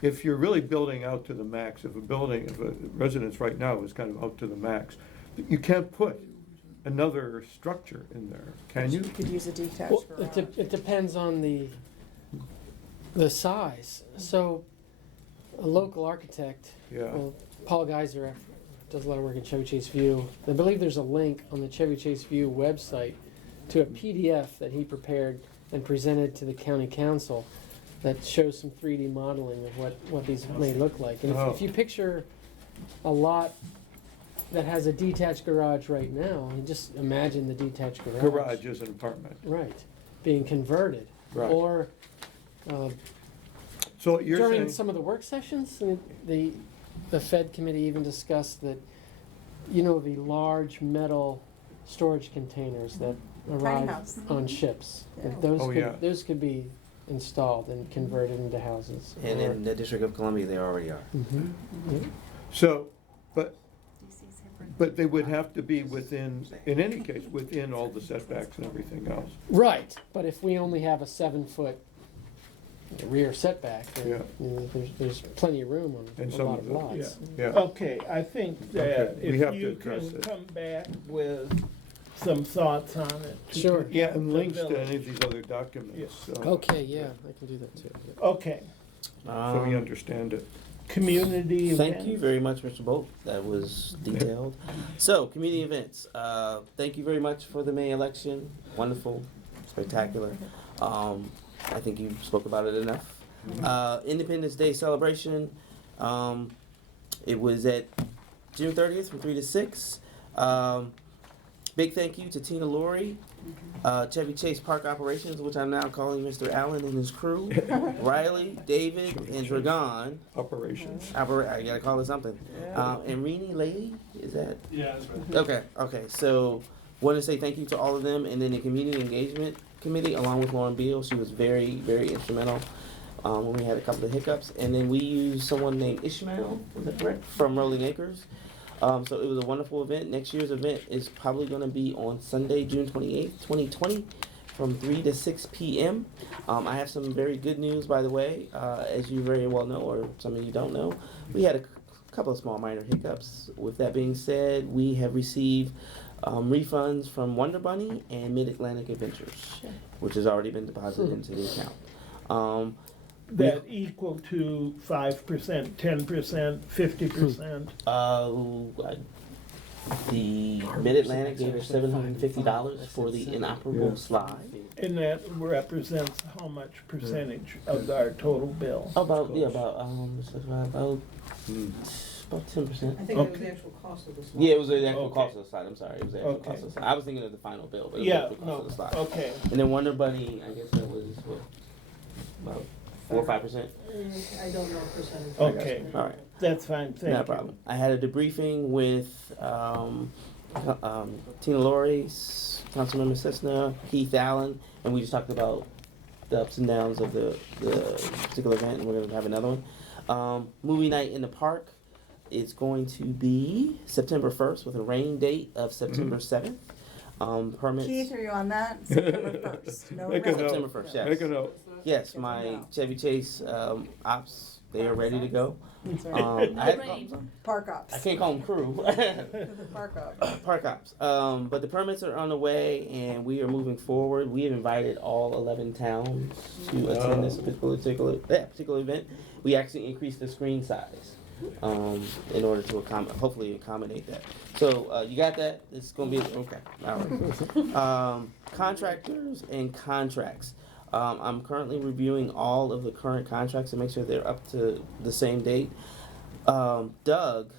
if you're really building out to the max, if a residence right now is kind of out to the max, you can't put another structure in there, can you? You could use a detached Well, garage. it depends on the size. So, a local architect, Yeah. well, Paul Geiser does a lot of work in Chevy Chase View. I believe there's a link on the Chevy Chase View website to a PDF that he prepared and presented to the county council that shows some 3D modeling of what these may look like. And Oh. if you picture a lot that has a detached garage right now, and just imagine the detached garage. Garage is an apartment. Right, being converted. Right. Or So you're during saying, some of the work sessions, the Fed committee even discussed that, you know, the large metal storage containers that arrive house. on ships. Yeah. That those could be installed and converted into houses. And in the District of Columbia, they already are. Mhm. so, but they would have to be within, in any case, within all the setbacks and everything else. Right, but if we only have a 7-foot rear setback, then Yeah. you know, there's plenty of room on And a some lot of of the- lots. Yeah. Okay, I think that Okay, we have if to you address can it. come back with some thoughts on it. to Sure. present Yeah, and the links to village. any of these other documents, so Okay, yeah, I can do that too. Yeah. Okay, so we understand it. community events. Thank you very much, Mr. Bolt. That was detailed. So, community events. Thank you very much for the May election. Wonderful, spectacular. I think you spoke about it enough. Independence Day celebration. It was at June 30th from 3 to 6. Big thank you to Tina Laurie, Chevy Chase Park Operations, which I'm now calling Mr. Allen and his crew, Riley, David, and Dragon. Operations. I gotta call it something. And Renee Lady, is that? Yeah, that's right. Okay. So, want to say thank you to all of them, and then the community engagement committee, along with Lauren Beal. She was very, very instrumental when we had a couple of hiccups. And then we used someone named Ishmael, was that correct? From Rolling Acres. So it was a wonderful event. Next year's event is probably going to be on Sunday, June 28th, 2020, from 3 to 6 p.m. I have some very good news, by the way. As you very well know, or some of you don't know, we had a couple of small minor hiccups. With that being said, we have received refunds from Wonder Bunny and Mid-Atlantic Adventures, which has already been deposited into the account. That equal to 5%, 10%, 50%. The Mid-Atlantic gave us $750 for the inoperable slide. And that represents how much percentage of our total bill? About 10%. I think it was the actual cost of the slide. Yeah, it was the actual Okay. cost of the slide. I'm sorry, it was the actual Okay. cost of the slide. I was thinking of the final bill, but it was the Yeah, actual cost no, of the slide. okay. And then Wonder Bunny, I guess that was what, about 4 or 5%. I don't know percentage. Okay, All right. that's fine, thank you. No problem. I had a debriefing with Tina Laurie, Councilmember Cessna, Keith Allen, and we just talked about the ups and downs of the particular event, and we're going to have another one. Movie night in the park is going to be September 1st with a rain date of September 7th. Permits. Keith, are you on that? September 1st. No Make a rest. note. September 1st, yes. Make a note. Yes, Get my them out. Chevy Chase ops, they are ready to go. That's right. I had to call them Park ops. I can't call them crew. Park up. Park ops. But the permits are on the way, and we are moving forward. We have invited all 11 towns to attend this particular event. We actually increased the screen size in order to hopefully accommodate that. So you got that? It's going to be okay. All right. Contractors and contracts. I'm currently reviewing all of the current contracts to make sure they're up to the same date. Doug,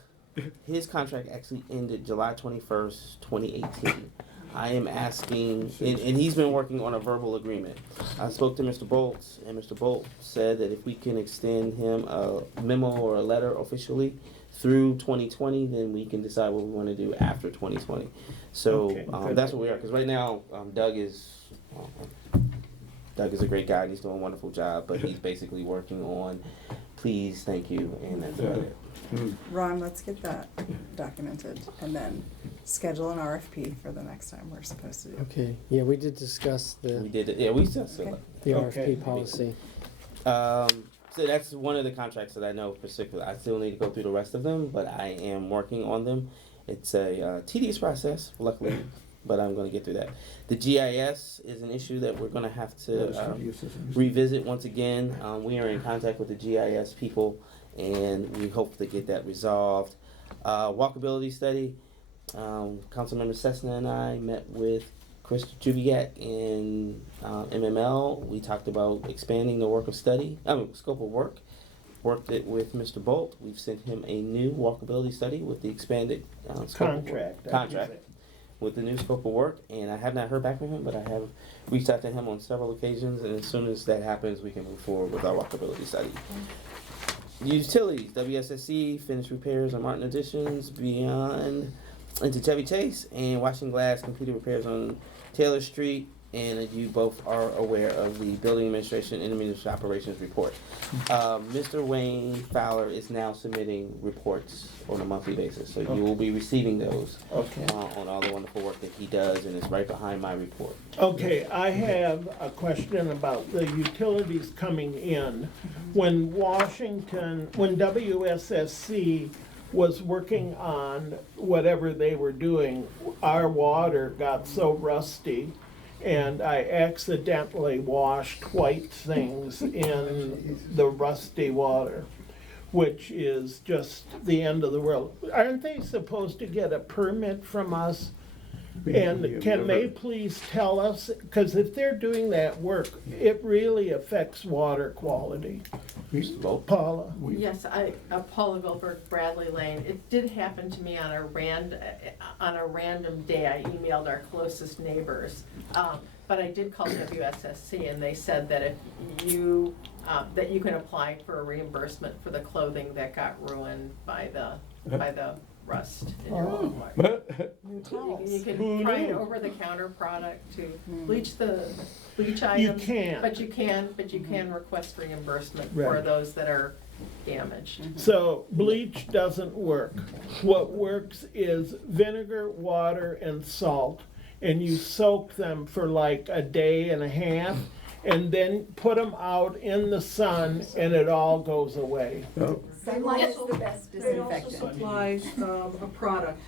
his contract actually ended July 21st, 2018. I am asking, and he's been working on a verbal agreement. I spoke to Mr. Bolt, and Mr. Bolt said that if we can extend him a memo or a letter officially through 2020, then we can decide what we want to do after 2020. So Okay. that's where we are. Because right now, Doug is a great guy, and he's doing a wonderful job, but he's basically working on please, thank you, and that's about it. Ron, let's get that documented and then schedule an RFP for the next time we're supposed to do. Okay, yeah, we did discuss We the did it, yeah, we just, Okay. Okay. RFP policy. so that's one of the contracts that I know particularly. I still need to go through the rest of them, but I am working on them. It's a tedious process, luckily, but I'm going to get through that. The GIS is an issue that we're going to have to revisit once again. We are in contact with the GIS people, and we hope to get that resolved. Walkability study. Councilmember Cessna and I met with Chris Jubiat in MML. We talked about expanding the scope of work worked it with Mr. Bolt. We've sent him a new walkability study with the expanded scope of work. Contract with the new scope of work, and I have not heard back from him, but I have reached out to him on several occasions, and as soon as that happens, we can move forward with our walkability study. Utilities, WSSC, finished repairs on Martin Additions, beyond into Chevy Chase, and Washington Glass completed repairs on Taylor Street, and you both are aware of the Building Administration Intermediate Operations Report. Mr. Wayne Fowler is now submitting reports on a monthly basis, so you will be receiving those on all the wonderful work that he does, and it's right behind my report. Okay, I have a question about the utilities coming in. When WSSC was working on whatever they were doing, our water got so rusty, and I accidentally washed white things in the rusty water, which is just the end of the world. Aren't they supposed to get a permit from us? And can they please tell us, because if they're doing that work, it really affects water quality. Paula? Yes, Paula Goldberg, Bradley Lane. It did happen to me on a random day. I emailed our closest neighbors. But I did call WSSC, and they said that if you, that you can apply for a reimbursement for the clothing that got ruined by the rust in your water. You can try an over-the-counter product to bleach items. But you can request reimbursement for those that are damaged. So bleach doesn't work. What works is vinegar, water, and salt, and you soak them for like a day and a half, and then put them out in the sun, and it all goes away. Sunlight is the best They also disinfectant. supply a product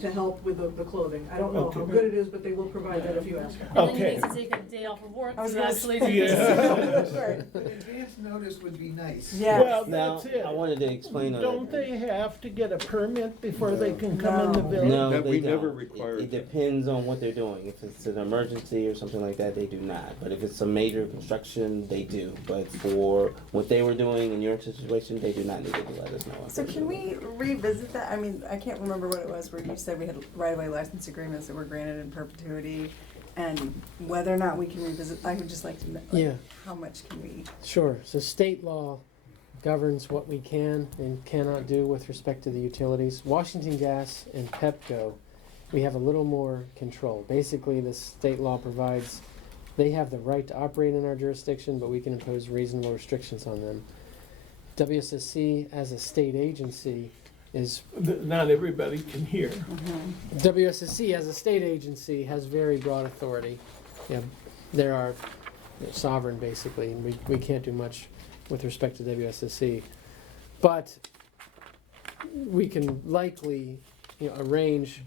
to help with the clothing. I don't know how good it is, but they will provide that if you ask them. And then you need to take a day off of work to actually do this. Advance notice would be nice. Well, Now, that's it. I wanted to explain on Don't they have to get a permit before they can come in the village? No, That they we don't. never required. It depends on what they're doing. If it's an emergency or something like that, they do not. But if it's a major construction, they do. But for what they were doing in your situation, they do not need to let us know. So can we revisit that? I mean, I can't remember what it was where you said we had right-of-way license agreements that were granted in perpetuity, and whether or not we can revisit. I would just like to know, Yeah. how much can we? Sure. So state law governs what we can and cannot do with respect to the utilities. Washington Gas and Pepco, we have a little more control. Basically, the state law provides they have the right to operate in our jurisdiction, but we can impose reasonable restrictions on them. WSSC, as a state agency, is Not everybody can hear. WSSC as a state agency has very broad authority. There are sovereign basically, and we can't do much with respect to WSSC. But we can likely arrange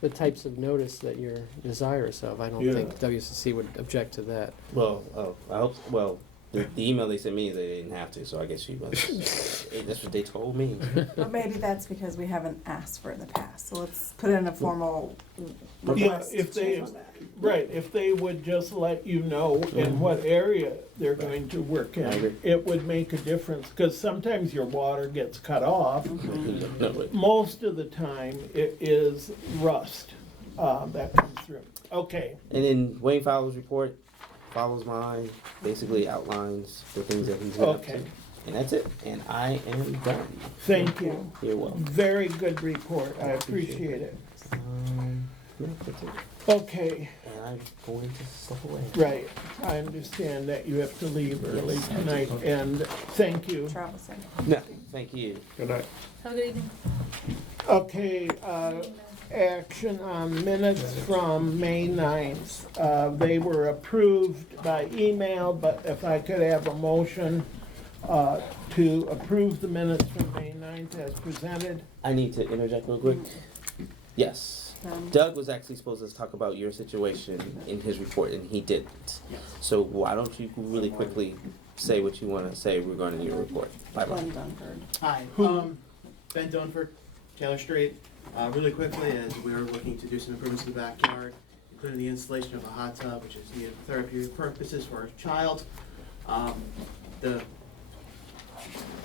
the types of notice that you're desirous of. I don't think WSSC would object to that. Well, I hope. Well, the email they sent me is they didn't have to, so I guess you must. That's what they told me. But maybe that's because we haven't asked for it in the past. So let's put in a formal Yeah, request. if to they, change that. right, if they would just let you know in what area they're going to work I agree. in, it would make a difference, because sometimes your water gets cut off. No, but Most of the time, it is rust that comes through. Okay, and then Wayne Fowler's report follows mine, basically outlines the things that he's been up to. Okay. And that's it. And I am done. thank you. You're welcome. Very good report, I appreciate it. Yeah, that's it. Okay, And I'm going to step away. right, I understand that you have to leave early tonight, and thank you. Travel safe. No, thank you. Good night. Have a good evening. Okay, action on minutes from May 9th. They were approved by email, but if I could have a motion to approve the minutes from May 9th as presented. I need to interject real quick. Yes. Doug was actually supposed to talk about your situation in his report, and he didn't. So why don't you really quickly say what you want to say regarding your report? Bye-bye. Ben Dunford. Hi, Ben Dunford, Taylor Street. Really quickly, as we are looking to do some improvements to the backyard, including the installation of a hot tub, which is needed for therapeutic purposes for a child. The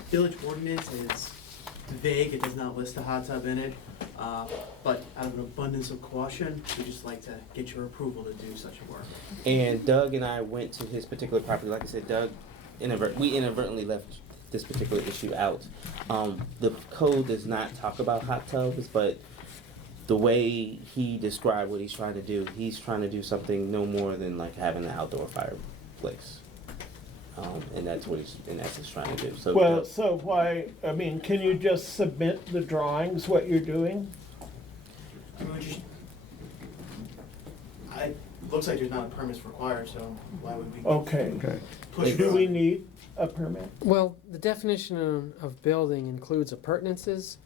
village ordinance is vague, it does not list a hot tub in it. But out of an abundance of caution, we just like to get your approval to do such work. And Doug and I went to his particular property. Like I said, we inadvertently left this particular issue out. The code does not talk about hot tubs, but the way he described what he's trying to do something no more than like having an outdoor fireplace. And that's what he's in essence trying to do. So Well, so why, I mean, can you just submit the drawings, what you're doing? I mean, looks like there's not a permit required, so why would we Okay. push it? Do we need a permit? Well, the definition of building includes appurtenances,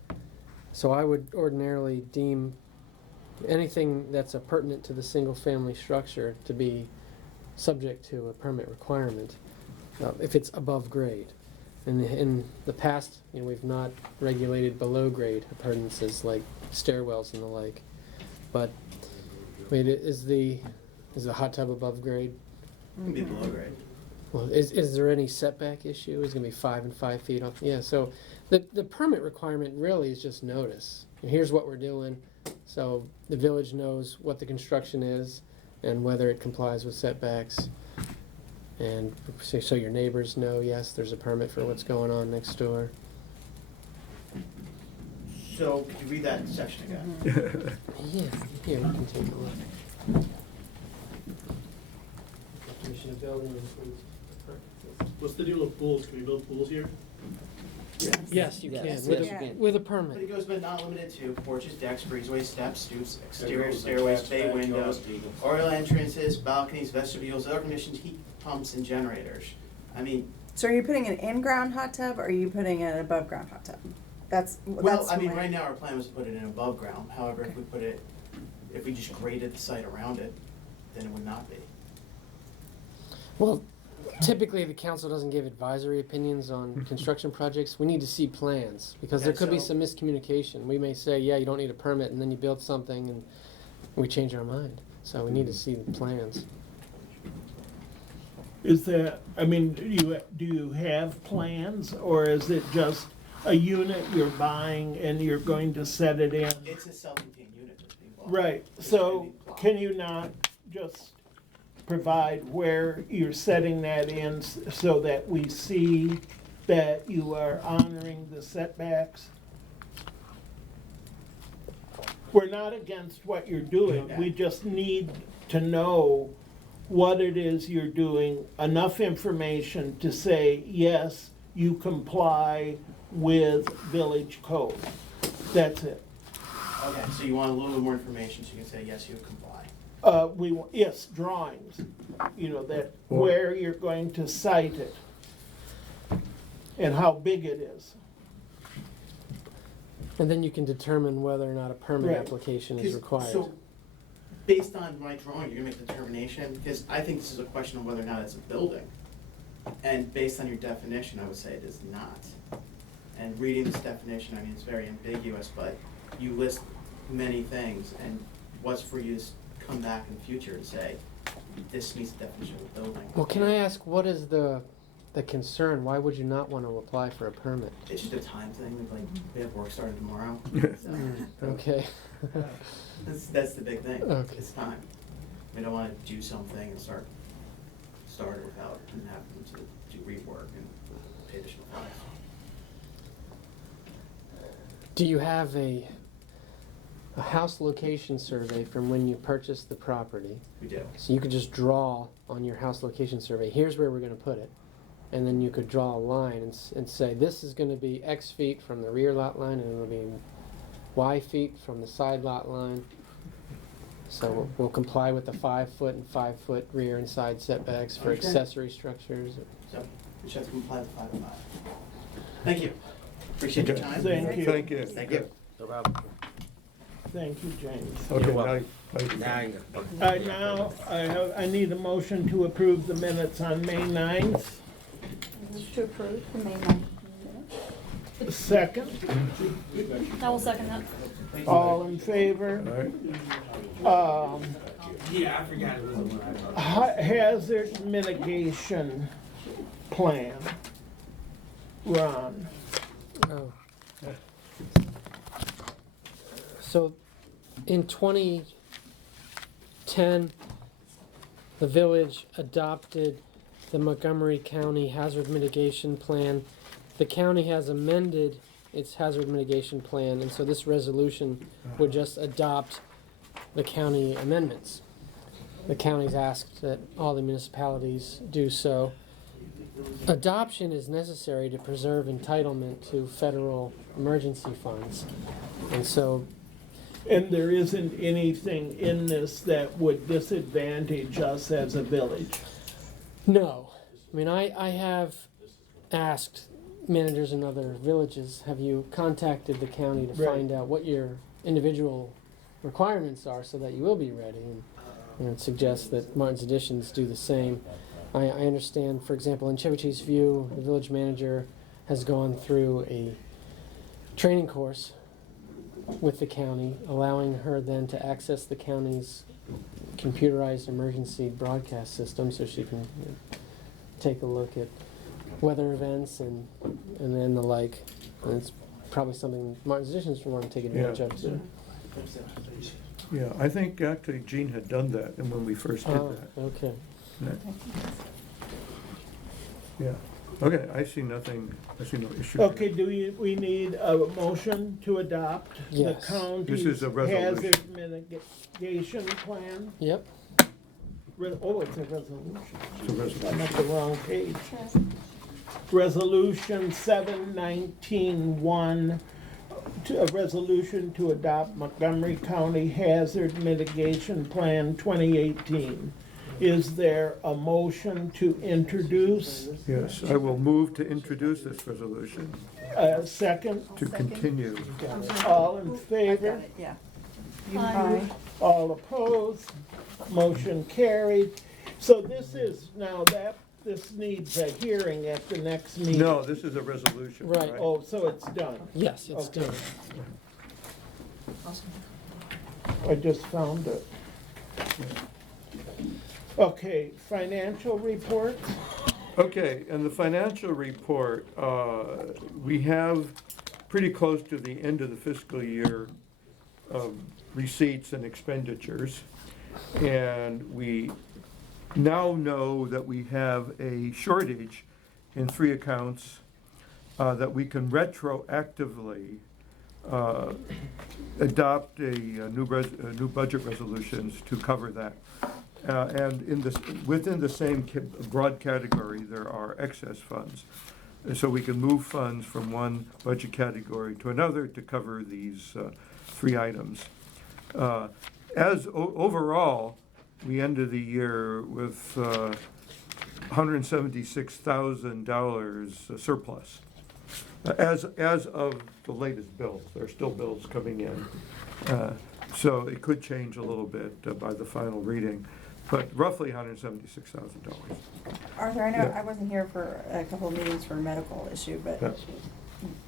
so I would ordinarily deem anything that's appurtenant to the single-family structure to be subject to a permit requirement, if it's above grade. And in the past, we've not regulated below-grade appurtenances like stairwells and the like. But, I mean, is the hot tub above grade? It can be below grade. Well, is there any setback issue? Is it gonna be 5 and 5 feet off? Yeah, so the permit requirement really is just notice. And here's what we're doing, so the village knows what the construction is and whether it complies with setbacks. And so your neighbors know, yes, there's a permit for what's going on next door. So, could you read that section again? Yeah, here, we can take a look. Definition of building includes appurtenances. What's the deal with pools? Can we build pools here? Yes, you Yes, can, yes, with you a, can. with a But permit. it goes, but not limited to porches, decks, breezeways, steps, stoops, exterior stairways, bay windows, oriel entrances, balconies, vestibules, air conditioned heat pumps, and generators. I mean, So are you putting an in-ground hot tub or are you putting an above-ground hot tub? That's right my- now our plan was to put it in above ground. However, if we just graded the site around it, then it would not be. Well, typically the council doesn't give advisory opinions on construction projects. We need to see plans, because there Okay, could be so- some miscommunication. We may say, yeah, you don't need a permit, and then you build something and we change our mind. So we need to see the plans. Is that, I mean, do you have plans, or is it just a unit you're buying and you're going to set it in? It's a self-contained unit that's being bought. Right, so can you not just provide where you're setting that in so that we see that you are honoring the setbacks? We're not against what you're doing, we just need to know what it is you're doing, enough information to say, yes, you comply with village code. That's it. Okay, so you want a little bit more information so you can say, yes, you comply. Yes, drawings, that where you're going to site it and how big it is. And then you can determine whether or not a permit Right. application is required. So, based on my drawing, you're gonna make the determination, because I think this is a question of whether or not it's a building. And based on your definition, I would say it is not. And reading this definition, I mean, it's very ambiguous, but you list many things, and what's for you to come back in the future and say, this meets the definition of a building. Well, can I ask, what is the concern? Why would you not want to apply for a permit? It's just a time thing, like, we have work starting tomorrow. Okay. That's the big thing, Okay. it's time. We don't wanna do something and start it without having to do rework and pay additional fines. Do you have a house location survey from when you purchased the property? We do. So you could just draw on your house location survey, here's where we're gonna put it. And then you could draw a line and say, this is gonna be X feet from the rear lot line, and it'll be Y feet from the side lot line. So we'll comply with the 5 foot and 5 foot rear and side setbacks for Okay. accessory structures. So, we should have to comply with 5 and 5. Thank you. Appreciate your time. Thank you. Thank you. Thank you. No problem. Thank you, James. Okay, You're welcome. now you- Now I need a motion to approve the minutes on May 9th. Move to approve the May 9th minutes. Second, I will second that. all in favor? All right. Yeah, I forgot it was the one I Hazard mitigation plan. Ron. Oh. So, in 2010, the village adopted the Montgomery County Hazard Mitigation Plan. The county has amended its hazard mitigation plan, and so this resolution would just adopt the county amendments. The county's asked that all the municipalities do so. Adoption is necessary to preserve entitlement to federal emergency funds. And so, And there isn't anything in this that would disadvantage us as a village. no. I mean, I have asked managers in other villages, have you contacted the county to Right. find out what your individual requirements are so that you will be ready? And it suggests that Martin's Additions do the same. I understand, for example, in Chevy Chase View, the village manager has gone through a training course with the county, allowing her then to access the county's computerized emergency broadcast system so she can take a look at weather events and then the like. And it's probably something Martin's Additions would want to take advantage of too. Yeah, I think actually Gene had done that, and when we first did that. Okay. Yeah, okay, I see no issue. Okay, we need a motion to adopt the Yes. county's This is a resolution. hazard mitigation plan? Yep. Oh, it's a resolution. It's a resolution. I'm at the wrong page. Resolution 719-1, a resolution to adopt Montgomery County Hazard Mitigation Plan 2018. Is there a motion to introduce? Yes, I will move to introduce this resolution, Second? to continue. All in favor? Yeah. Aye. All opposed? Motion carried. So this is, now this needs a hearing at the next meeting. No, this is a resolution, Right. right? Oh, so it's done. Yes, it's Okay. done. I just found it. Okay, financial report? Okay, and the financial report, we have pretty close to the end of the fiscal year receipts and expenditures. And we now know that we have a shortage in 3 accounts that we can retroactively adopt new budget resolutions to cover that. And within the same broad category, there are excess funds. And so we can move funds from one budget category to another to cover these 3 items. Overall, we ended the year with $176,000 surplus. As of the latest bills, there are still bills coming in. So it could change a little bit by the final reading, but roughly $176,000. Arthur, I know Yeah. I wasn't here for a couple of meetings for a medical issue, but Yeah.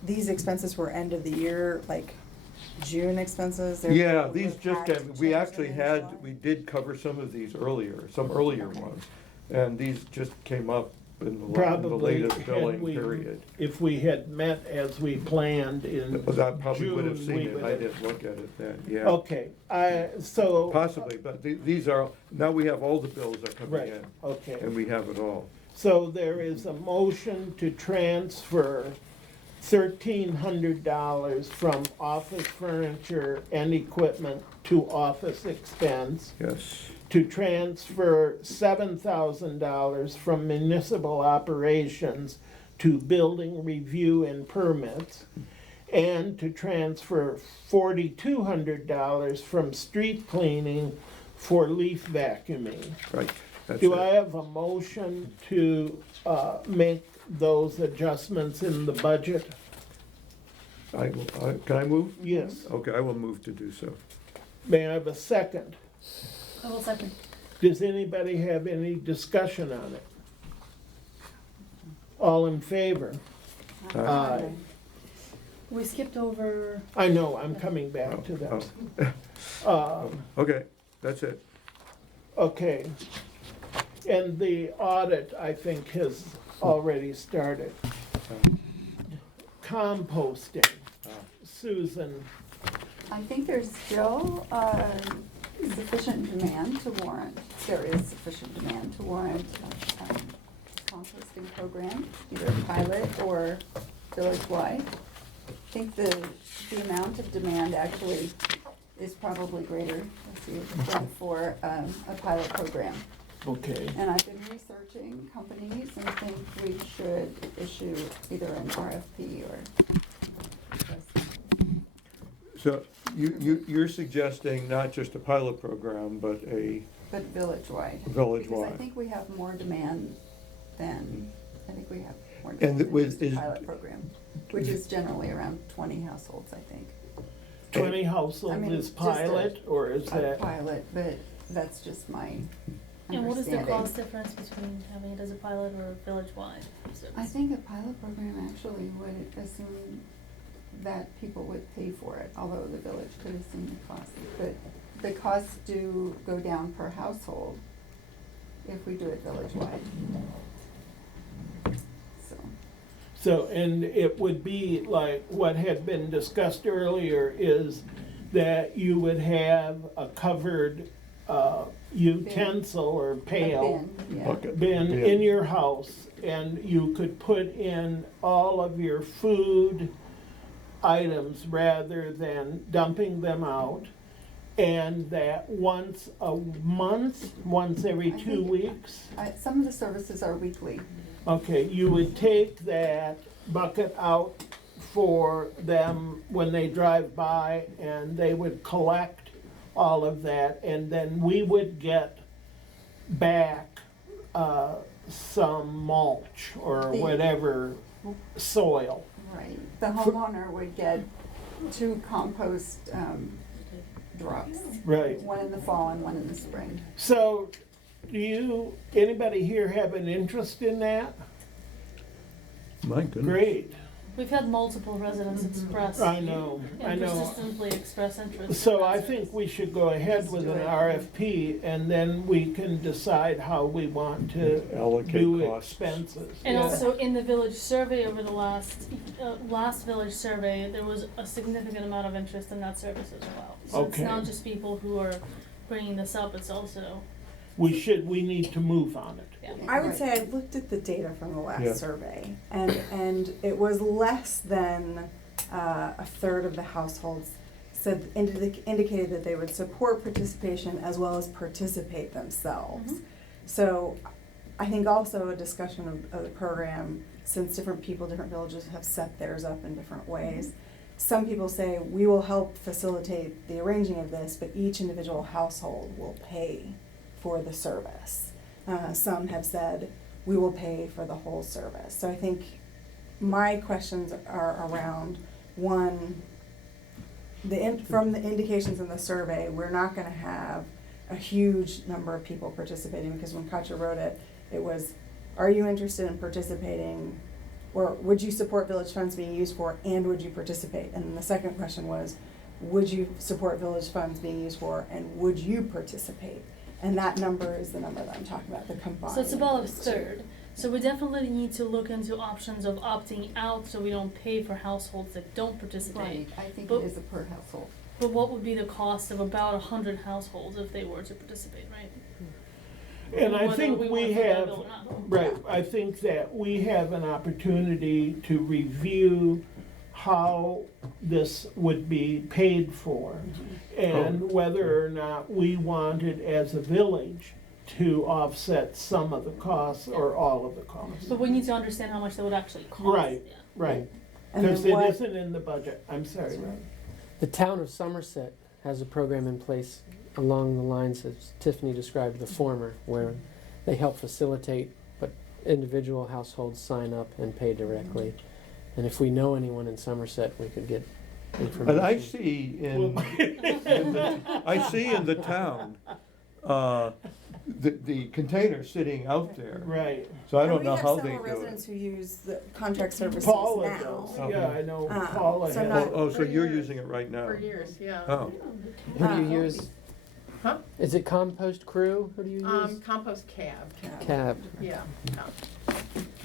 these expenses were end of the year, like June expenses? They're- Yeah, these just, had to we change actually them had, usually? we did cover some of these earlier, some earlier ones. And these just came up in the Probably, latest billing had we, period. if we had met as we planned in I probably would have June, seen we it, would I have- didn't look at it then, yeah. Okay, so. Possibly, but these are, now we have all the bills are coming Right, in, okay. and we have it all. So there is a motion to transfer $1,300 from office furniture and equipment to office expense, Yes, to transfer $7,000 from municipal operations to building review and permits, and to transfer $4,200 from street cleaning for leaf vacuuming. right, that's Do it. I have a motion to make those adjustments in the budget? Can I move? Yes. Okay, I will move to do so. May I have a second? I will second. Does anybody have any discussion on it? All in favor? Aye. We skipped over, I know, I'm coming back to that. Okay, that's it. Okay. And the audit, I think, has already started. composting. Susan, I think there's still sufficient demand to warrant, there is sufficient demand to warrant a composting program, either pilot or village-wide. I think the amount of demand actually is probably greater, than for a pilot program. okay. And I've been researching companies and think we should issue either an RFP or. So you're suggesting not just a pilot program, but a But village-wide. village-wide? Because I think we have more demand than, I think we have more And demand than with- just a is- pilot program, which is generally around 20 households, I think. 20 I households mean, is just pilot, or is A that? pilot, but that's just my And what is the understanding. cost difference between having it as a pilot or a village-wide service? I think a pilot program actually would assume that people would pay for it, although the village could assume the cost. But the costs do go down per household if we do it village-wide. So, So, and it would be like what had been discussed earlier is that you would have a covered utensil or a pail, bin, yeah. Bucket. bin Yeah. in your house, and you could put in all of your food items rather than dumping them out. And that once a month, once every I 2 think- weeks, Some of the services are weekly. okay, you would take that bucket out for them when they drive by, and they would collect all of that, and then we would get back some mulch or The- whatever soil. Right. The homeowner would get 2 compost drops. Right. One in the fall and one in the spring. So, anybody here have an interest in that? My goodness. Great, We've had multiple residents express. I know. And persistently express interest. So in I that think service. we should go ahead with an RFP, and then we can decide how we want to Allocate do costs. expenses. And Yeah. also in the village survey over the last village survey, there was a significant amount of interest in that service as well. So it's Okay. not just people who are bringing this up, it's also, We need to move on it. yeah. I would Right. say I looked at the data from the last Yeah. survey, and it was less than a third of the households indicated that they would support participation as well as participate themselves. Mhm. So I think also a discussion of the program, since different people, different villages have set theirs up in different ways. Some people say, we will help facilitate the arranging of this, but each individual household will pay for the service. Some have said, we will pay for the whole service. So I think my questions are around, one, from the indications in the survey, we're not gonna have a huge number of people participating, because when Katja wrote it, it was, are you interested in participating? Or would you support village funds being used for, and would you participate? And then the second question was, would you support village funds being used for, and would you participate? And that number is the number that I'm talking about, the combined. So it's about a third. So we definitely need to look into options of opting out so we don't pay for households that don't participate. Right, I think But- it is a per household. But what would be the cost of about 100 households if they were to participate, right? And I Whether think we we want to have, bill or not. right, I think that we have an opportunity to review how this would be paid for, and whether or not we wanted as a village to offset some of the costs or all of the costs. But we need to understand how much that would actually cost. Right. Yeah. Right, And because then it what- isn't in the budget, I'm sorry, Ron. The town of Somerset has a program in place along the lines as Tiffany described, the former, where they help facilitate, but individual households sign up and pay directly. And if we know anyone in Somerset, we could get information. But I see in the town, the container sitting out there. Right. So I And don't know how they We have do several residents it. who use the contract services Paula now. does, yeah, I know Uh, Paula so has. not- Oh, so For you're years. using it right now? For years, yeah. Oh, Who do you use? Huh? Is it compost crew? Who do you use? Compost cab. Cab. Yeah.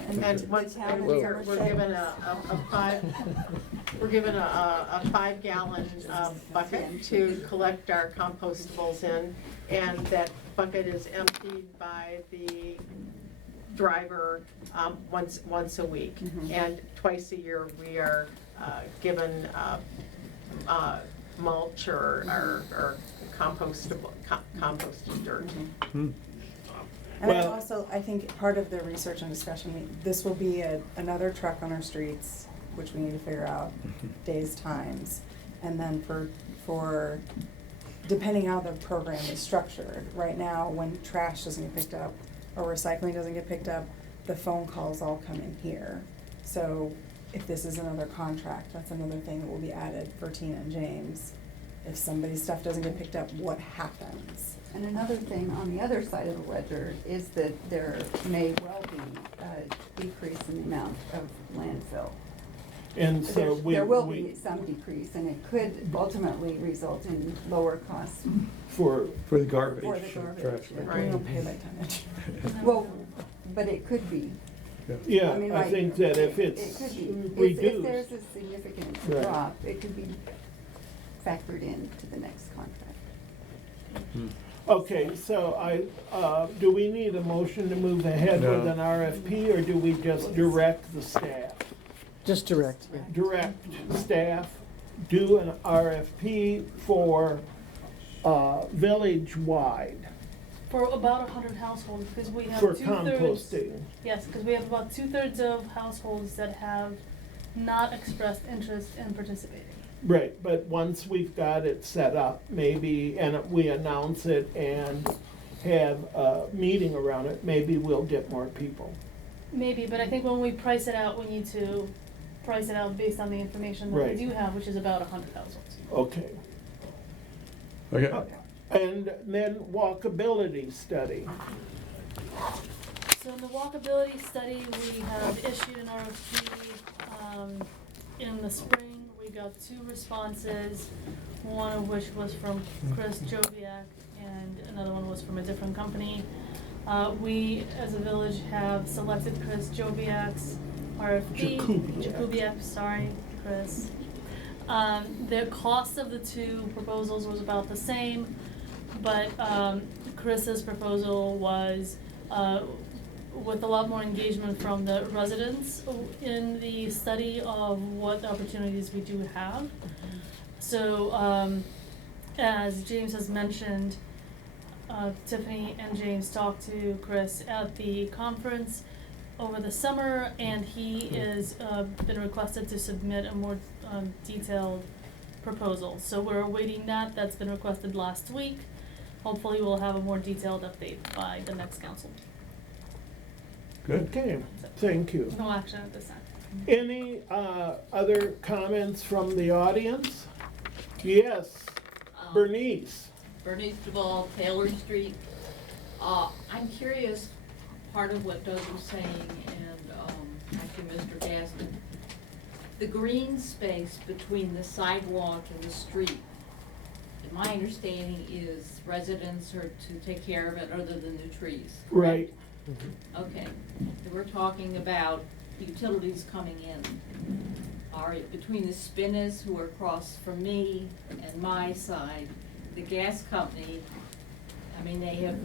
And And once, the town and is we're overfed. given we're given a 5-gallon bucket to collect our compostables in, and that bucket is emptied by the driver once a week. And twice a year, we are given mulch or composted dirt. And Well- I think part of the research and discussion, this will be another truck on our streets, which we need to figure out days, times. And then for, depending how the program is structured, right now, when trash doesn't get picked up or recycling doesn't get picked up, the phone calls all come in here. So if this is another contract, that's another thing that will be added for Tina and James. If somebody's stuff doesn't get picked up, what happens? And another thing on the other side of the ledger is that there may well be a decrease in the amount of landfill. And so There will be some decrease, and it could ultimately result in lower costs for the garbage. for the garbage. trash. We don't pay by tonnage. Well, but it could be. Yeah, mean, I like, think that if it it's could be. If reduced. there's a significant Right. drop, it could be factored into the next contract. Okay, so do we need a motion to move ahead No. with an RFP, or do we just direct the staff? Just direct. Yeah. Direct staff, do an RFP for village-wide For about 100 households, because we have for 2/3. composting. Yes, because we have about 2/3 of households that have not expressed interest in participating. Right, but once we've got it set up, maybe, and we announce it and have a meeting around it, maybe we'll get more people. Maybe, but I think when we price it out, we need to price it out based on the information that Right. we do have, which is about 100 households. Okay. Okay, And then walkability study. So in the walkability study, we have issued an RFP in the spring. We got 2 responses, one of which was from Chris Joviak and another one was from a different company. We, as a village, have selected Chris Joviak's RFP. Jakubiak, sorry, Chris. The cost of the 2 proposals was about the same, but Chris's proposal was with a lot more engagement from the residents in the study of what opportunities we do have. So, as James has mentioned, Tiffany and James talked to Chris at the conference over the summer, and he is been requested to submit a more detailed proposal. So we're awaiting that. That's been requested last week. Hopefully we'll have a more detailed update by the next council. good. Okay, thank you. No action at this time. Any other comments from the audience? Yes, Bernice. Bernice Duval, Taylor Street. I'm curious, part of what Doug was saying, and actually Mr. Gaston, the green space between the sidewalk and the street, my understanding is residents are to take care of it other than the trees. Right. Okay, we're talking about utilities coming in. All right, between the spinners who are across from me and my side, the gas company, I mean, they have,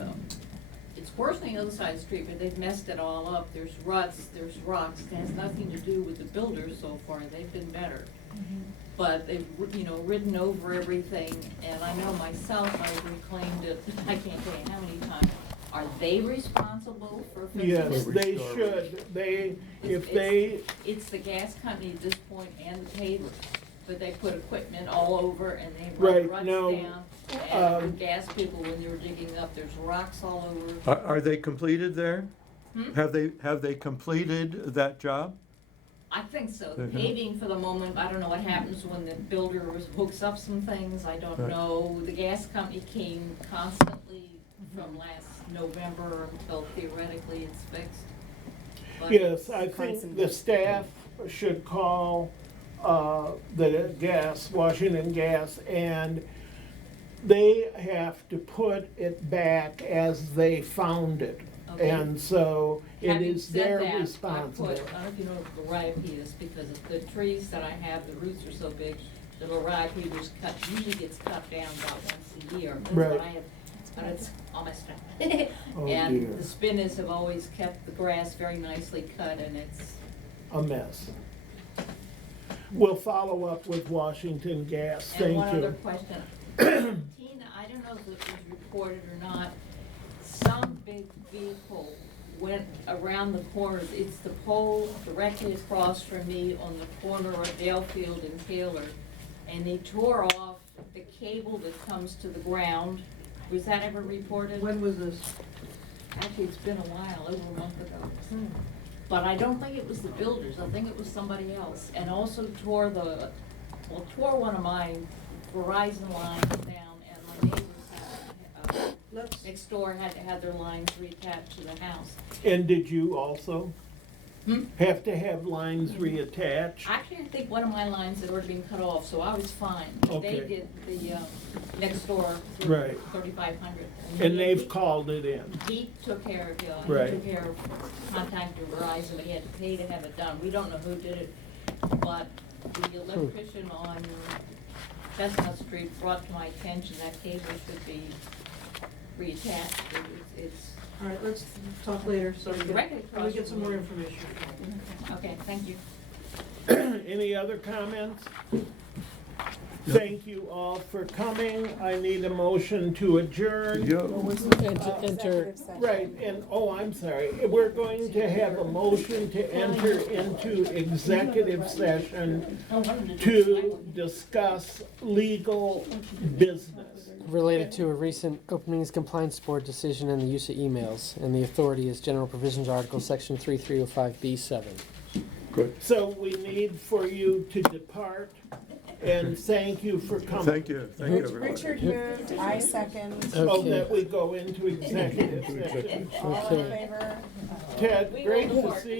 it's worse on the other side of the street, but they've messed it all up. There's ruts, there's rocks. It has nothing to do with the builders so far. They've been better. But they've, ridden over everything, and I know myself, I've reclaimed it, I can't tell you how many times. Are they responsible for fixing it? Yes, they should. It's the gas company at this point and the pavers, but they put equipment all over and they run Right, ruts no, down. And the gas people, when they were digging up, there's rocks all over. Are they completed there? Hmm? Have they completed that job? I think so. The Mhm. paving for the moment, I don't know what happens when the builder hooks up some things, I don't Right. know. The gas company came constantly from last November until theoretically it's fixed. But Yes, I think the staff should call the Washington Gas, and they have to put it back as they found it. Okay. And so it Having is said their that, responsibility. I don't know if you know what variety is, because the trees that I have, the roots are so big, the variety was cut, usually gets cut down about once a year. That's Right. what I have, but it's almost done. Oh, And dear. the spinners have always kept the grass very nicely cut, and it's, A mess. We'll follow up with Washington Gas, and thank one other you. question. Tina, I don't know if it was reported or not, some big vehicle went around the corner. It's the pole directly across from me on the corner of Dalefield and Taylor. And they tore off the cable that comes to the ground. Was that ever reported? When was this? Actually, it's been a while, over a month ago. But I don't think it was the builders, I think it was somebody else. And also tore one of my Verizon lines down, and my neighbors next door had to have their lines reattached to the house. And did you also Hmm? have to have lines reattached? Actually, I think one of my lines had already been cut off, so I was fine. Okay. They did the, next door, Right. 3,500. And they've called it in. He took care of, he Right. took care of contacting Verizon, but he had to pay to have it done. We don't know who did it, but the electrician on Chestnut Street brought to my attention that cable should be reattached. It's, All right, let's talk later, so we Right get, across we get some from more me. information. okay, thank you. Any other comments? Thank you all for coming. I need a motion to adjourn. Enter, Executive session. Right, and, oh, I'm sorry, we're going to have a motion to enter into executive session to discuss legal business. related to a recent Openings Compliance Board decision and the use of emails, and the authority is General Provisions Article, Section 3305B7. Good. So we need for you to depart, and thank you for coming. Thank you, everybody. Richard moved, I second. Oh, Okay. that we go into executive session. All in Okay. favor? Ted, great to see you.